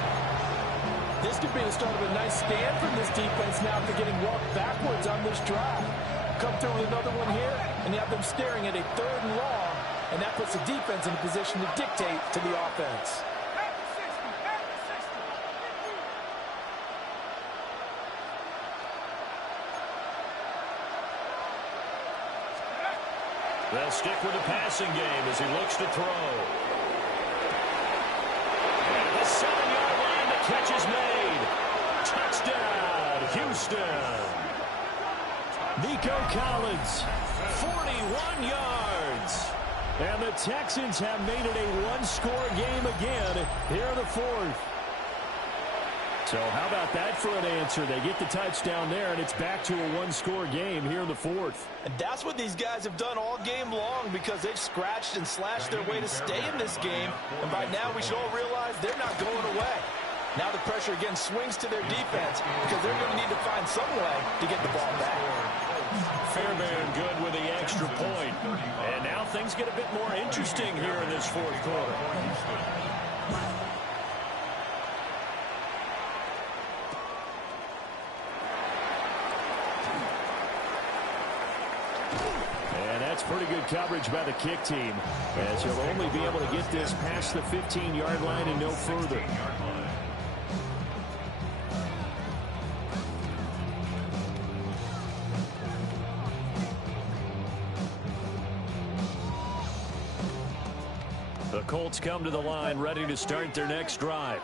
This could be the start of a nice stand from this defense now after getting walked backwards on this drive. Come through with another one here, and you have them staring at a 3rd and long, and that puts the defense in a position to dictate to the offense. They'll stick with the passing game as he looks to throw. And at the 7-yard line, the catch is made. Touchdown, Houston. Nico Collins, 41 yards. And the Texans have made it a one-score game again here in the fourth. So how about that for an answer? They get the touchdown there, and it's back to a one-score game here in the fourth. And that's what these guys have done all game long because they've scratched and slashed their way to stay in this game. And by now we should all realize they're not going away. Now the pressure again swings to their defense because they're going to need to find some way to get the ball back. Fairbairn good with the extra point. And now things get a bit more interesting here in this fourth quarter. And that's pretty good coverage by the kick team, as he'll only be able to get this past the 15-yard line and no further. The Colts come to the line ready to start their next drive.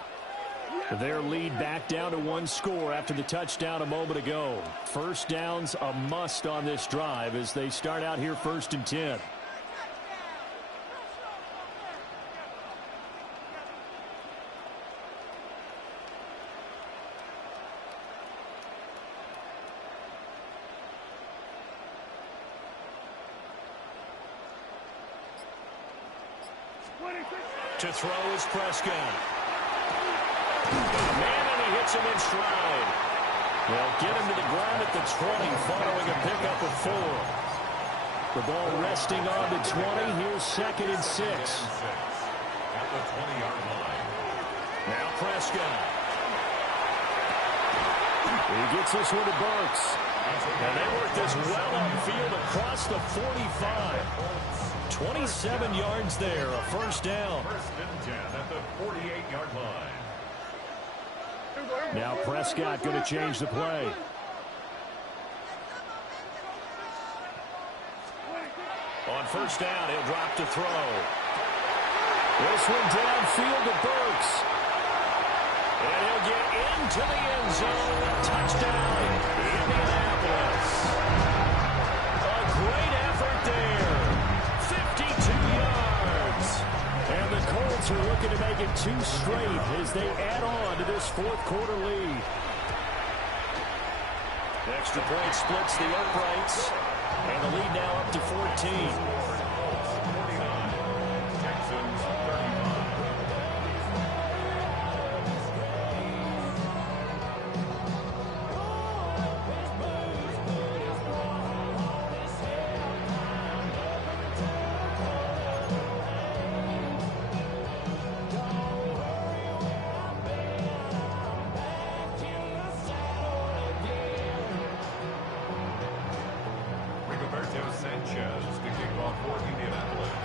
Their lead back down to one score after the touchdown a moment ago. First down's a must on this drive as they start out here 1st and 10. To throw is Prescott. Man, and he hits him in stride. They'll get him to the ground at the 20 following a pickup of 4. The ball resting on the 20. Here's 2nd and 6. At the 20-yard line. Now Prescott. He gets this one to Burks. And they work this well upfield across the 45. 27 yards there, a first down. 1st and 10 at the 48-yard line. Now Prescott going to change the play. On first down, he'll drop to throw. This one downfield to Burks. And he'll get into the end zone. Touchdown, Indianapolis. A great effort there. 52 yards. And the Colts are looking to make it 2 straight as they add on to this fourth quarter lead. Extra point splits the uprights. And the lead now up to 14. 49. Texans 35. Sanchez to kick off for Indianapolis.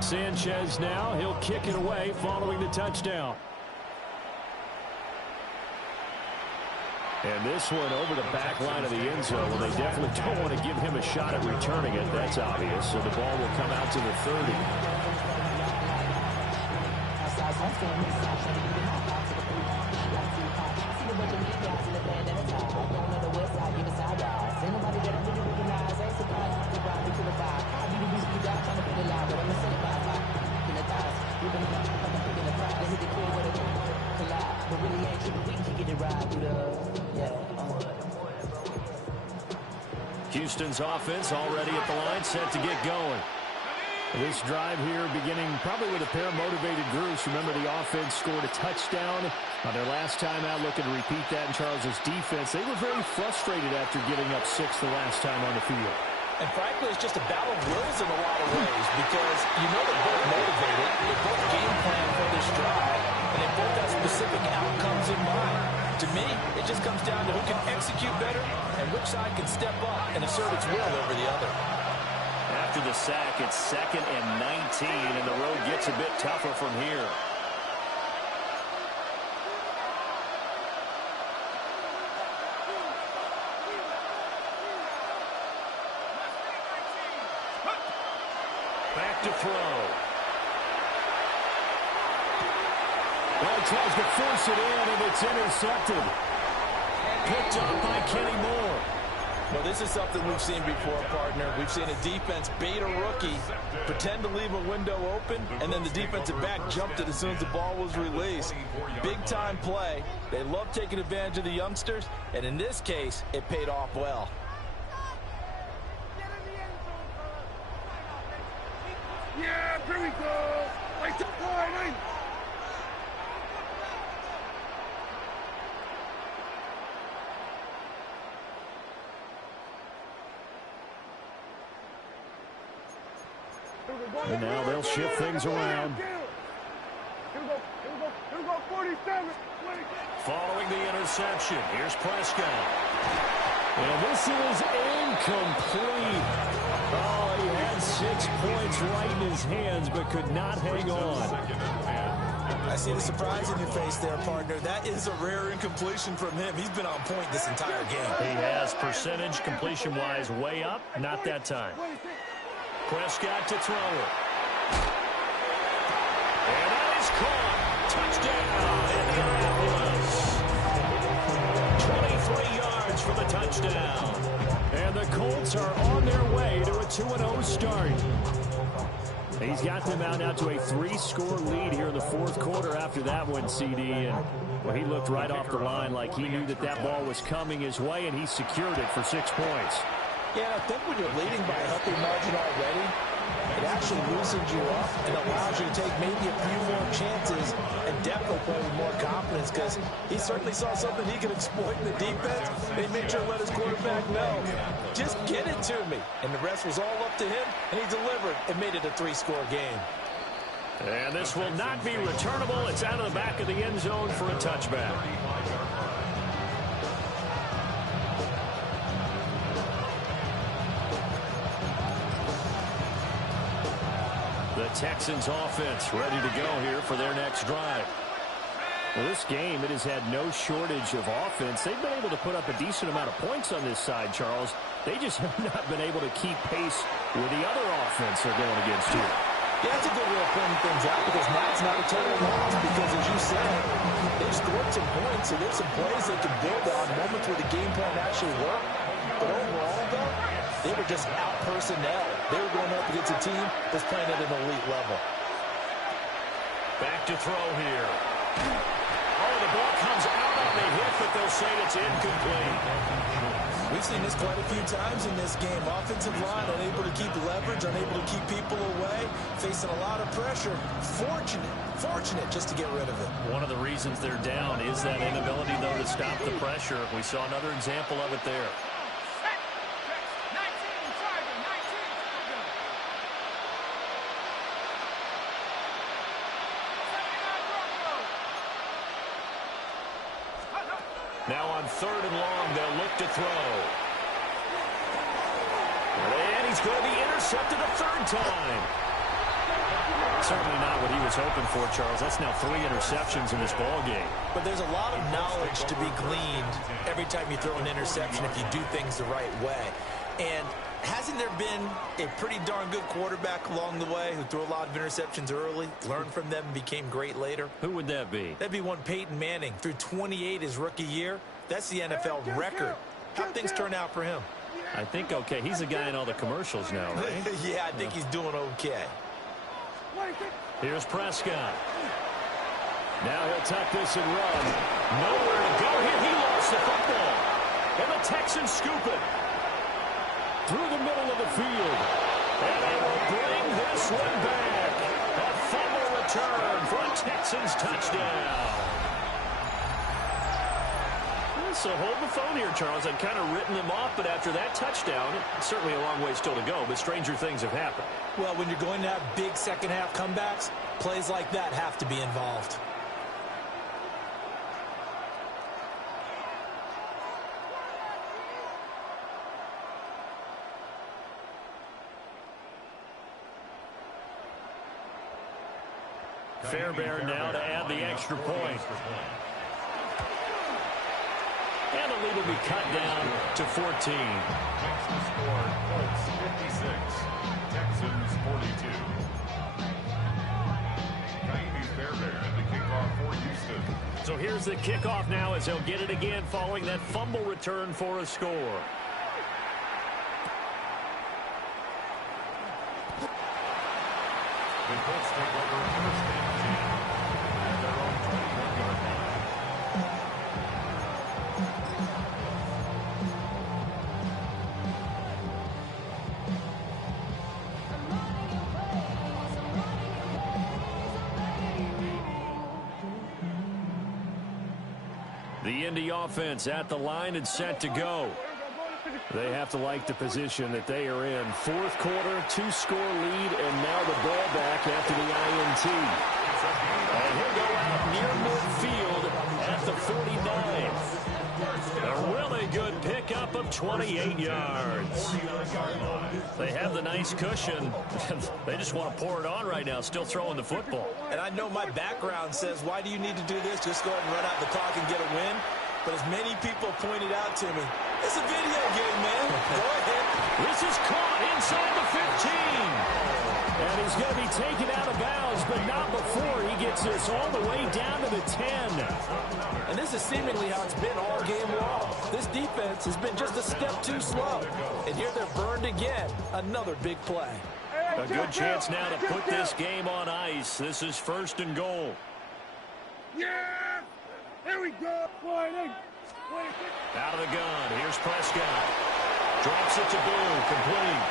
Sanchez now, he'll kick it away following the touchdown. And this one over the back line of the end zone. Well, they definitely don't want to give him a shot at returning it. That's obvious. So the ball will come out to the 30. Houston's offense already at the line, set to get going. This drive here beginning probably with a pair of motivated groups. Remember, the offense scored a touchdown on their last time out, looking to repeat that in Charles's defense. They were very frustrated after giving up 6 the last time on the field. And frankly, it's just a battle of wills in a lot of ways because you know they're both motivated, they both game plan for this drive, and they both have specific outcomes in mind. To me, it just comes down to who can execute better and which side can step up and assert its will over the other. After the sack, it's 2nd and 19, and the road gets a bit tougher from here. to throw. Well, tries to force it in, and it's intercepted. Picked up by Kenny Moore. Well, this is something we've seen before, partner. We've seen a defense bait a rookie, pretend to leave a window open, and then the defensive back jumped it as soon as the ball was released. Big-time play. They love taking advantage of the youngsters, and in this case, it paid off well. Yeah, here we go. Right to the line. And now they'll shift things around. Here we go, 47. Following the interception, here's Prescott. And this is incomplete. Oh, he had 6 points right in his hands, but could not hang on. I see the surprise in your face there, partner. That is a rare incompletion from him. He's been on point this entire game. He has percentage completion-wise way up. Not that time. Prescott to throw it. And that is caught. Touchdown, Indianapolis. 23 yards for the touchdown. And the Colts are on their way to a 2-0 start. He's got them out now to a 3-score lead here in the fourth quarter after that one, CD. And well, he looked right off the line like he knew that that ball was coming his way, and he secured it for 6 points. Yeah, I think when you're leading by a healthy margin already, it actually loosens you up and allows you to take maybe a few more chances and definitely play with more confidence, because he certainly saw something he could exploit in the defense. They made sure to let his quarterback know, just get it to me. And the rest was all up to him, and he delivered and made it a 3-score game. And this will not be returnable. It's out of the back of the end zone for a touchback. The Texans offense ready to go here for their next drive. Well, this game, it has had no shortage of offense. They've been able to put up a decent amount of points on this side, Charles. They just have not been able to keep pace with the other offense they're going against here. Yeah, that's a good way of pointing things out, because now it's not a total loss, because as you said, they've scored some points, so there's some plays they can build on, moments where the game plan actually worked. But overall, though, they were just out personnel. They were going up against a team that's playing at an elite level. Back to throw here. Oh, the ball comes out on the hit, but they'll say it's incomplete. We've seen this quite a few times in this game. Offensive line unable to keep leverage, unable to keep people away, facing a lot of pressure. Fortunate just to get rid of it. One of the reasons they're down is that inability, though, to stop the pressure. We saw another example of it there. Now on 3rd and long, they'll look to throw. And he's going to be intercepted a 3rd time. Certainly not what he was hoping for, Charles. That's now 3 interceptions in this ball game. But there's a lot of knowledge to be gleaned every time you throw an interception if you do things the right way. And hasn't there been a pretty darn good quarterback along the way who threw a lot of interceptions early, learned from them, and became great later? Who would that be? That'd be one Peyton Manning. Threw 28 his rookie year. That's the NFL record. How'd things turn out for him? I think okay. He's the guy in all the commercials now, right? Yeah, I think he's doing okay. Here's Prescott. Now he'll tuck this and run. Nowhere to go here. He lost the football. And the Texans scoop it through the middle of the field. And they will bring this one back. A fumble return for a Texans touchdown. So hold the phone here, Charles. I'd kind of written them off, but after that touchdown, certainly a long way still to go, but stranger things have happened. Well, when you're going to have big second-half comebacks, plays like that have to be involved. Fairbairn now to add the extra point. And the lead will be cut down to 14. Makes the score Colts 56, Texans 42. Fairbairn at the kickoff for Houston. So here's the kickoff now as they'll get it again following that fumble return for a score. The Colts take over first and 10 at their own 21-yard line. The Indy offense at the line and set to go. They have to like the position that they are in. Fourth quarter, 2-score lead, and now the ball back after the INT. And he'll go out near midfield at the 49. A really good pickup of 28 yards. They have the nice cushion. They just want to pour it on right now, still throwing the football. And I know my background says, why do you need to do this? Just go ahead and run out the clock and get a win. But as many people pointed out to me, it's a video game, man. Go ahead. This is caught inside the 15. And he's going to be taken out of bounds, but not before he gets this all the way down to the 10. And this is seemingly how it's been all game long. This defense has been just a step too slow. And here they're burned again. Another big play. A good chance now to put this game on ice. This is first and goal. Yeah! There we go! Out of the gun. Here's Prescott. Drops it to Blue. Complete.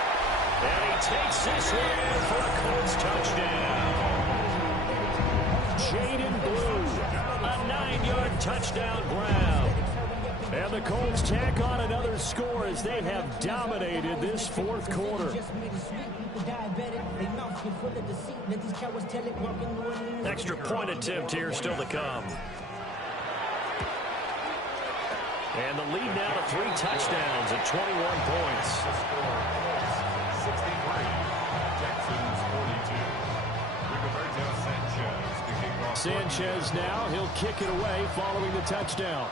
And he takes this one for a Colts touchdown. Jaden Blue. A 9-yard touchdown grab. And the Colts tack on another score as they have dominated this fourth quarter. Extra point attempt here still to come. And the lead now to 3 touchdowns at 21 points. 63, Texans 42. Sanchez now, he'll kick it away following the touchdown.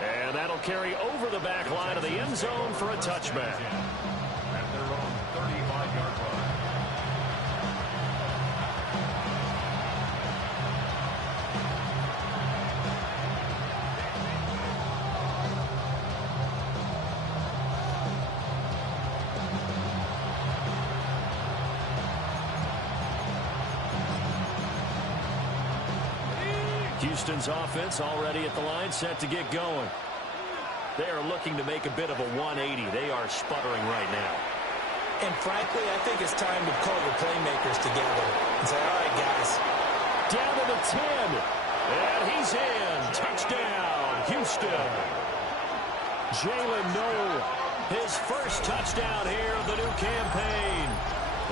And that'll carry over the back line of the end zone for a touchback. At their own 35-yard line. Houston's offense already at the line, set to get going. They are looking to make a bit of a 180. They are sputtering right now. And frankly, I think it's time to call the playmakers together and say, all right, guys. Down to the 10. And he's in. Touchdown, Houston. Jalen Noel, his first touchdown here of the new campaign.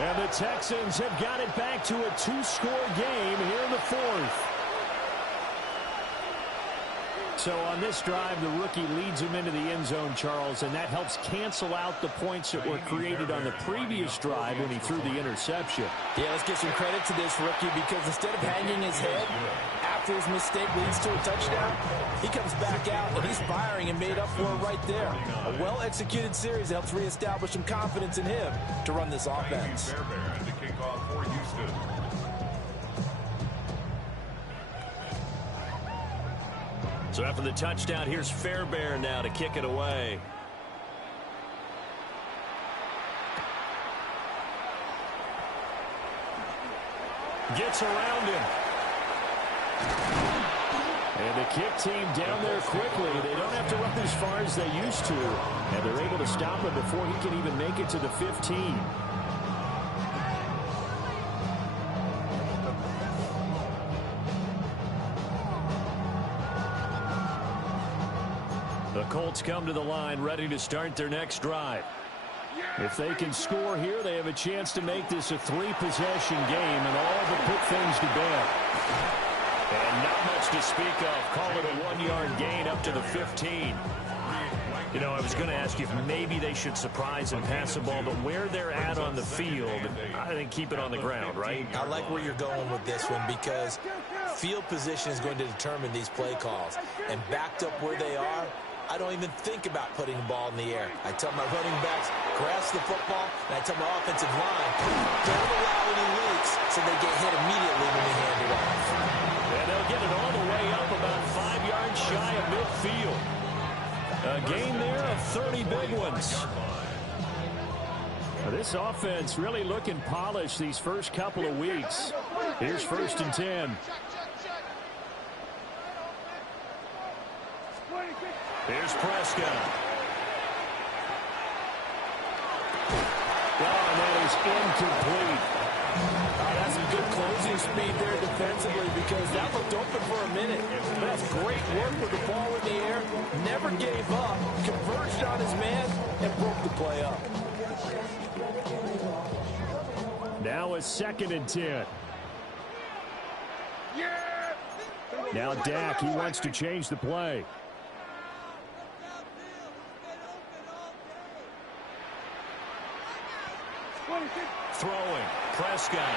And the Texans have got it back to a 2-score game here in the fourth. So on this drive, the rookie leads him into the end zone, Charles, and that helps cancel out the points that were created on the previous drive when he threw the interception. Yeah, let's give some credit to this rookie because instead of hanging his head after his mistake leads to a touchdown, he comes back out and he's firing and made up for it right there. A well-executed series that helps reestablish some confidence in him to run this offense. Fairbairn to kick off for Houston. So after the touchdown, here's Fairbairn now to kick it away. Gets around him. And the kick team down there quickly. They don't have to run as far as they used to. And they're able to stop him before he can even make it to the 15. The Colts come to the line ready to start their next drive. If they can score here, they have a chance to make this a 3-possession game and all but put things to bed. And not much to speak of. Call it a 1-yard gain up to the 15. You know, I was going to ask you if maybe they should surprise and pass the ball, but where they're at on the field, I think keep it on the ground, right? I like where you're going with this one because Field position is going to determine these play calls. And backed up where they are, I don't even think about putting the ball in the air. I tell my running backs, grasp the football, and I tell my offensive line, don't allow any leaks so they get hit immediately when they hand it off. And they'll get it all the way up about 5 yards shy of midfield. A gain there of 30 big ones. This offense really looking polished these first couple of weeks. Here's 1st and 10. Here's Prescott. Oh, and that is incomplete. That's some good closing speed there defensively because that looked open for a minute. That's great work with the ball in the air. Never gave up, converged on his man, and broke the play up. Now it's 2nd and 10. Now Dak, he wants to change the play. Throwing, Prescott.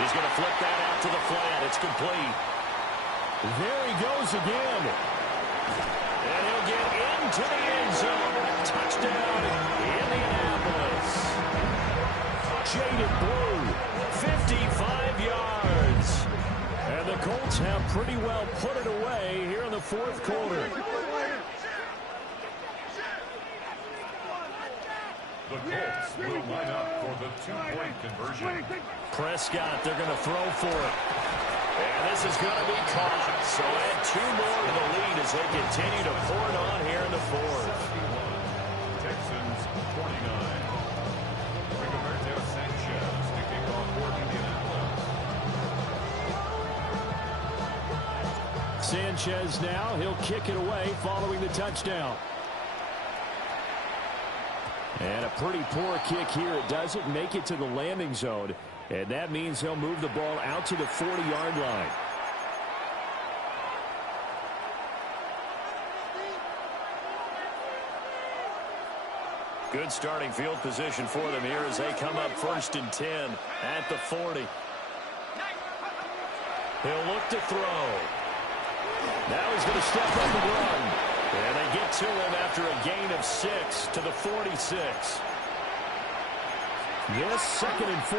He's going to flip that out to the flat. It's complete. There he goes again. And he'll get into the end zone. Touchdown, Indianapolis. Jaded Blue, 55 yards. And the Colts have pretty well put it away here in the 4th quarter. The Colts will line up for the 2-point conversion. Prescott, they're going to throw for it. And this is going to be caught. So add 2 more to the lead as they continue to pour it on here in the 4th. Texans 49. Rigoberto Sanchez to kick off for Indianapolis. Sanchez now, he'll kick it away following the touchdown. And a pretty poor kick here. It doesn't make it to the landing zone. And that means he'll move the ball out to the 40-yard line. Good starting field position for them here as they come up 1st and 10 at the 40. He'll look to throw. Now he's going to step up and run. And they get to him after a gain of 6 to the 46. Yes, 2nd and 4.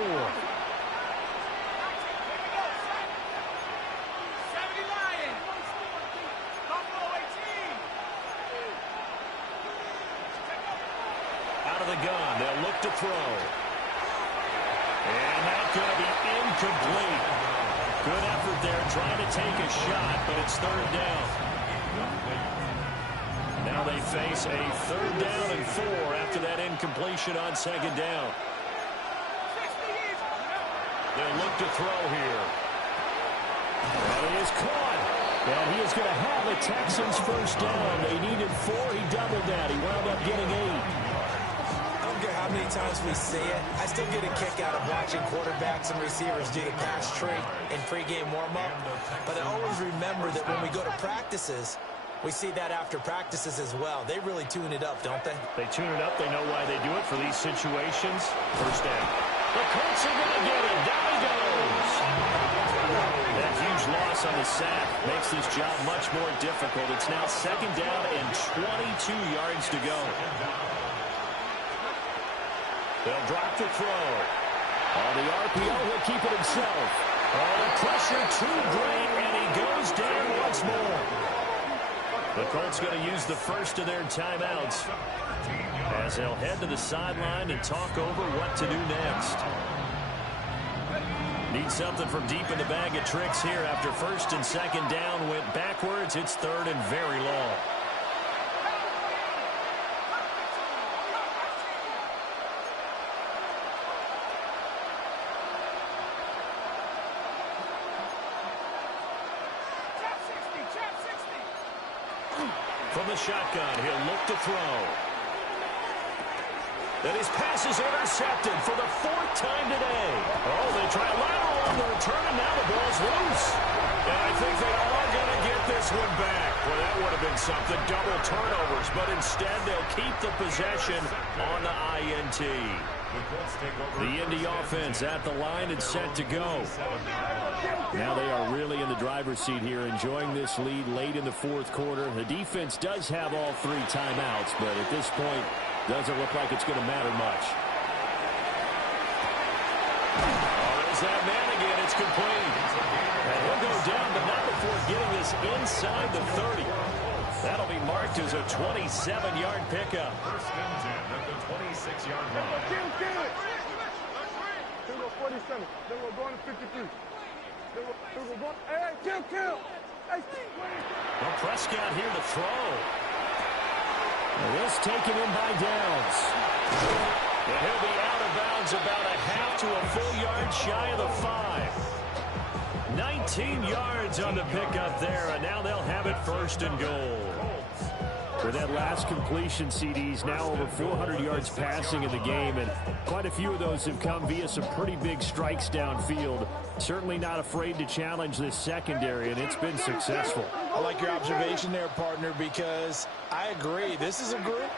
Out of the gun, they'll look to throw. And that's going to be incomplete. Good effort there trying to take a shot, but it's 3rd down. Now they face a 3rd down and 4 after that incompletion on 2nd down. They'll look to throw here. And he is caught. And he is going to have the Texans 1st down. They needed 4. He doubled that. He wound up getting 8. I don't care how many times we see it. I still get a kick out of watching quarterbacks and receivers do the pass tree in pregame warm-up. But I always remember that when we go to practices, we see that after practices as well. They really tune it up, don't they? They tune it up. They know why they do it for these situations. 1st down. The Colts are going to get it. Down he goes. That huge loss on the sack makes this job much more difficult. It's now 2nd down and 22 yards to go. They'll drop the throw. On the RPO, he'll keep it himself. Oh, the pressure too great, and he goes down once more. The Colts going to use the first of their timeouts as they'll head to the sideline and talk over what to do next. Need something from deep in the bag of tricks here after 1st and 2nd down went backwards. It's 3rd and very long. From the shotgun, he'll look to throw. And his pass is intercepted for the 4th time today. Oh, they try lateral on the return, and now the ball's loose. And I think they are going to get this one back. Well, that would have been something, double turnovers, but instead they'll keep the possession on the INT. The Indy offense at the line and set to go. Now they are really in the driver's seat here, enjoying this lead late in the fourth quarter. The defense does have all 3 timeouts, but at this point, doesn't look like it's going to matter much. Oh, there's that man again. It's complete. And he'll go down, but not before getting this inside the 30. That'll be marked as a 27-yard pickup. First and 10 at the 26-yard line. Then we're 47. Then we're going to 53. Then we're going, hey, kill. Hey, Well, Prescott here to throw. And this taken in by Downs. And he'll be out of bounds about a half to a full yard shy of the 5. 19 yards on the pickup there, and now they'll have it first and goal. For that last completion, CD's now over 400 yards passing in the game, and quite a few of those have come via some pretty big strikes downfield. Certainly not afraid to challenge this secondary, and it's been successful. I like your observation there, partner, because I agree. This is a group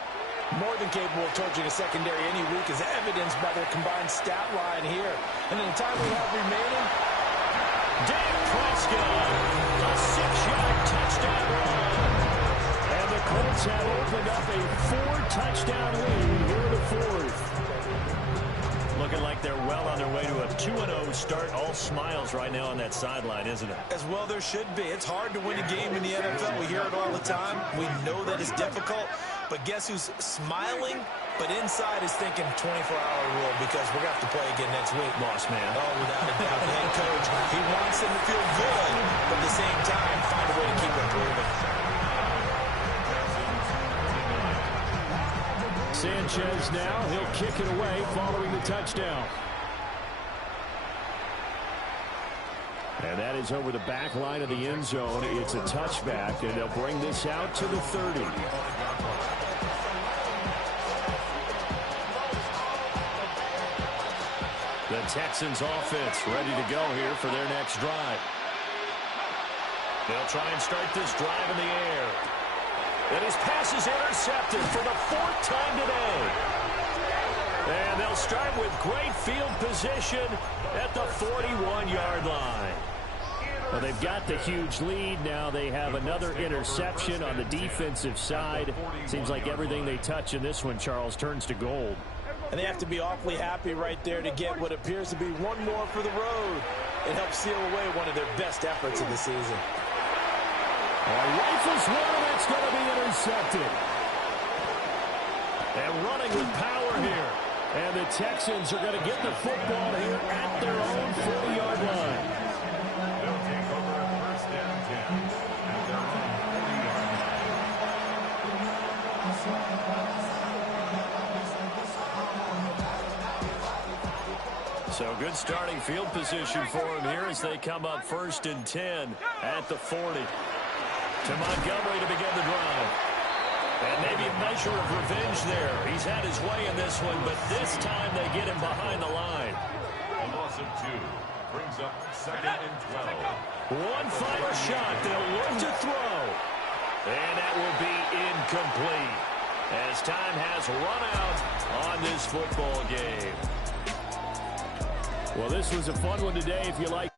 more than capable of torching a secondary any week, as evidenced by their combined stat line here. And in the time we have remaining, Dak Prescott, a 6-yard touchdown run. And the Colts have opened up a 4-touchdown lead here in the fourth. Looking like they're well on their way to a 2-0 start. All smiles right now on that sideline, isn't it? As well there should be. It's hard to win a game in the NFL. We hear it all the time. We know that it's difficult. But guess who's smiling? But inside is thinking 24-hour rule, because we're going to have to play again next week. Boss man. Oh, without a doubt. The head coach, he wants them to feel good, but at the same time, find a way to keep it moving. Sanchez now, he'll kick it away following the touchdown. And that is over the back line of the end zone. It's a touchback, and they'll bring this out to the 30. The Texans offense ready to go here for their next drive. They'll try and start this drive in the air. And his pass is intercepted for the 4th time today. And they'll start with great field position at the 41-yard line. Well, they've got the huge lead. Now they have another interception on the defensive side. Seems like everything they touch in this one, Charles, turns to gold. and they have to be awfully happy right there to get what appears to be one more for the road. It helps seal away one of their best efforts of the season. Rifles one, and it's going to be intercepted. And running with power here. And the Texans are going to get the football here at their own 40-yard line. They'll take over at first and 10 at their own 40-yard line. So good starting field position for him here as they come up first and 10 at the 40. To Montgomery to begin the drive. And maybe a measure of revenge there. He's had his way in this one, but this time they get him behind the line. A loss of 2 brings up second and 12. One final shot. They'll look to throw. And that will be incomplete as time has run out on this football game. Well, this was a fun one today if you like.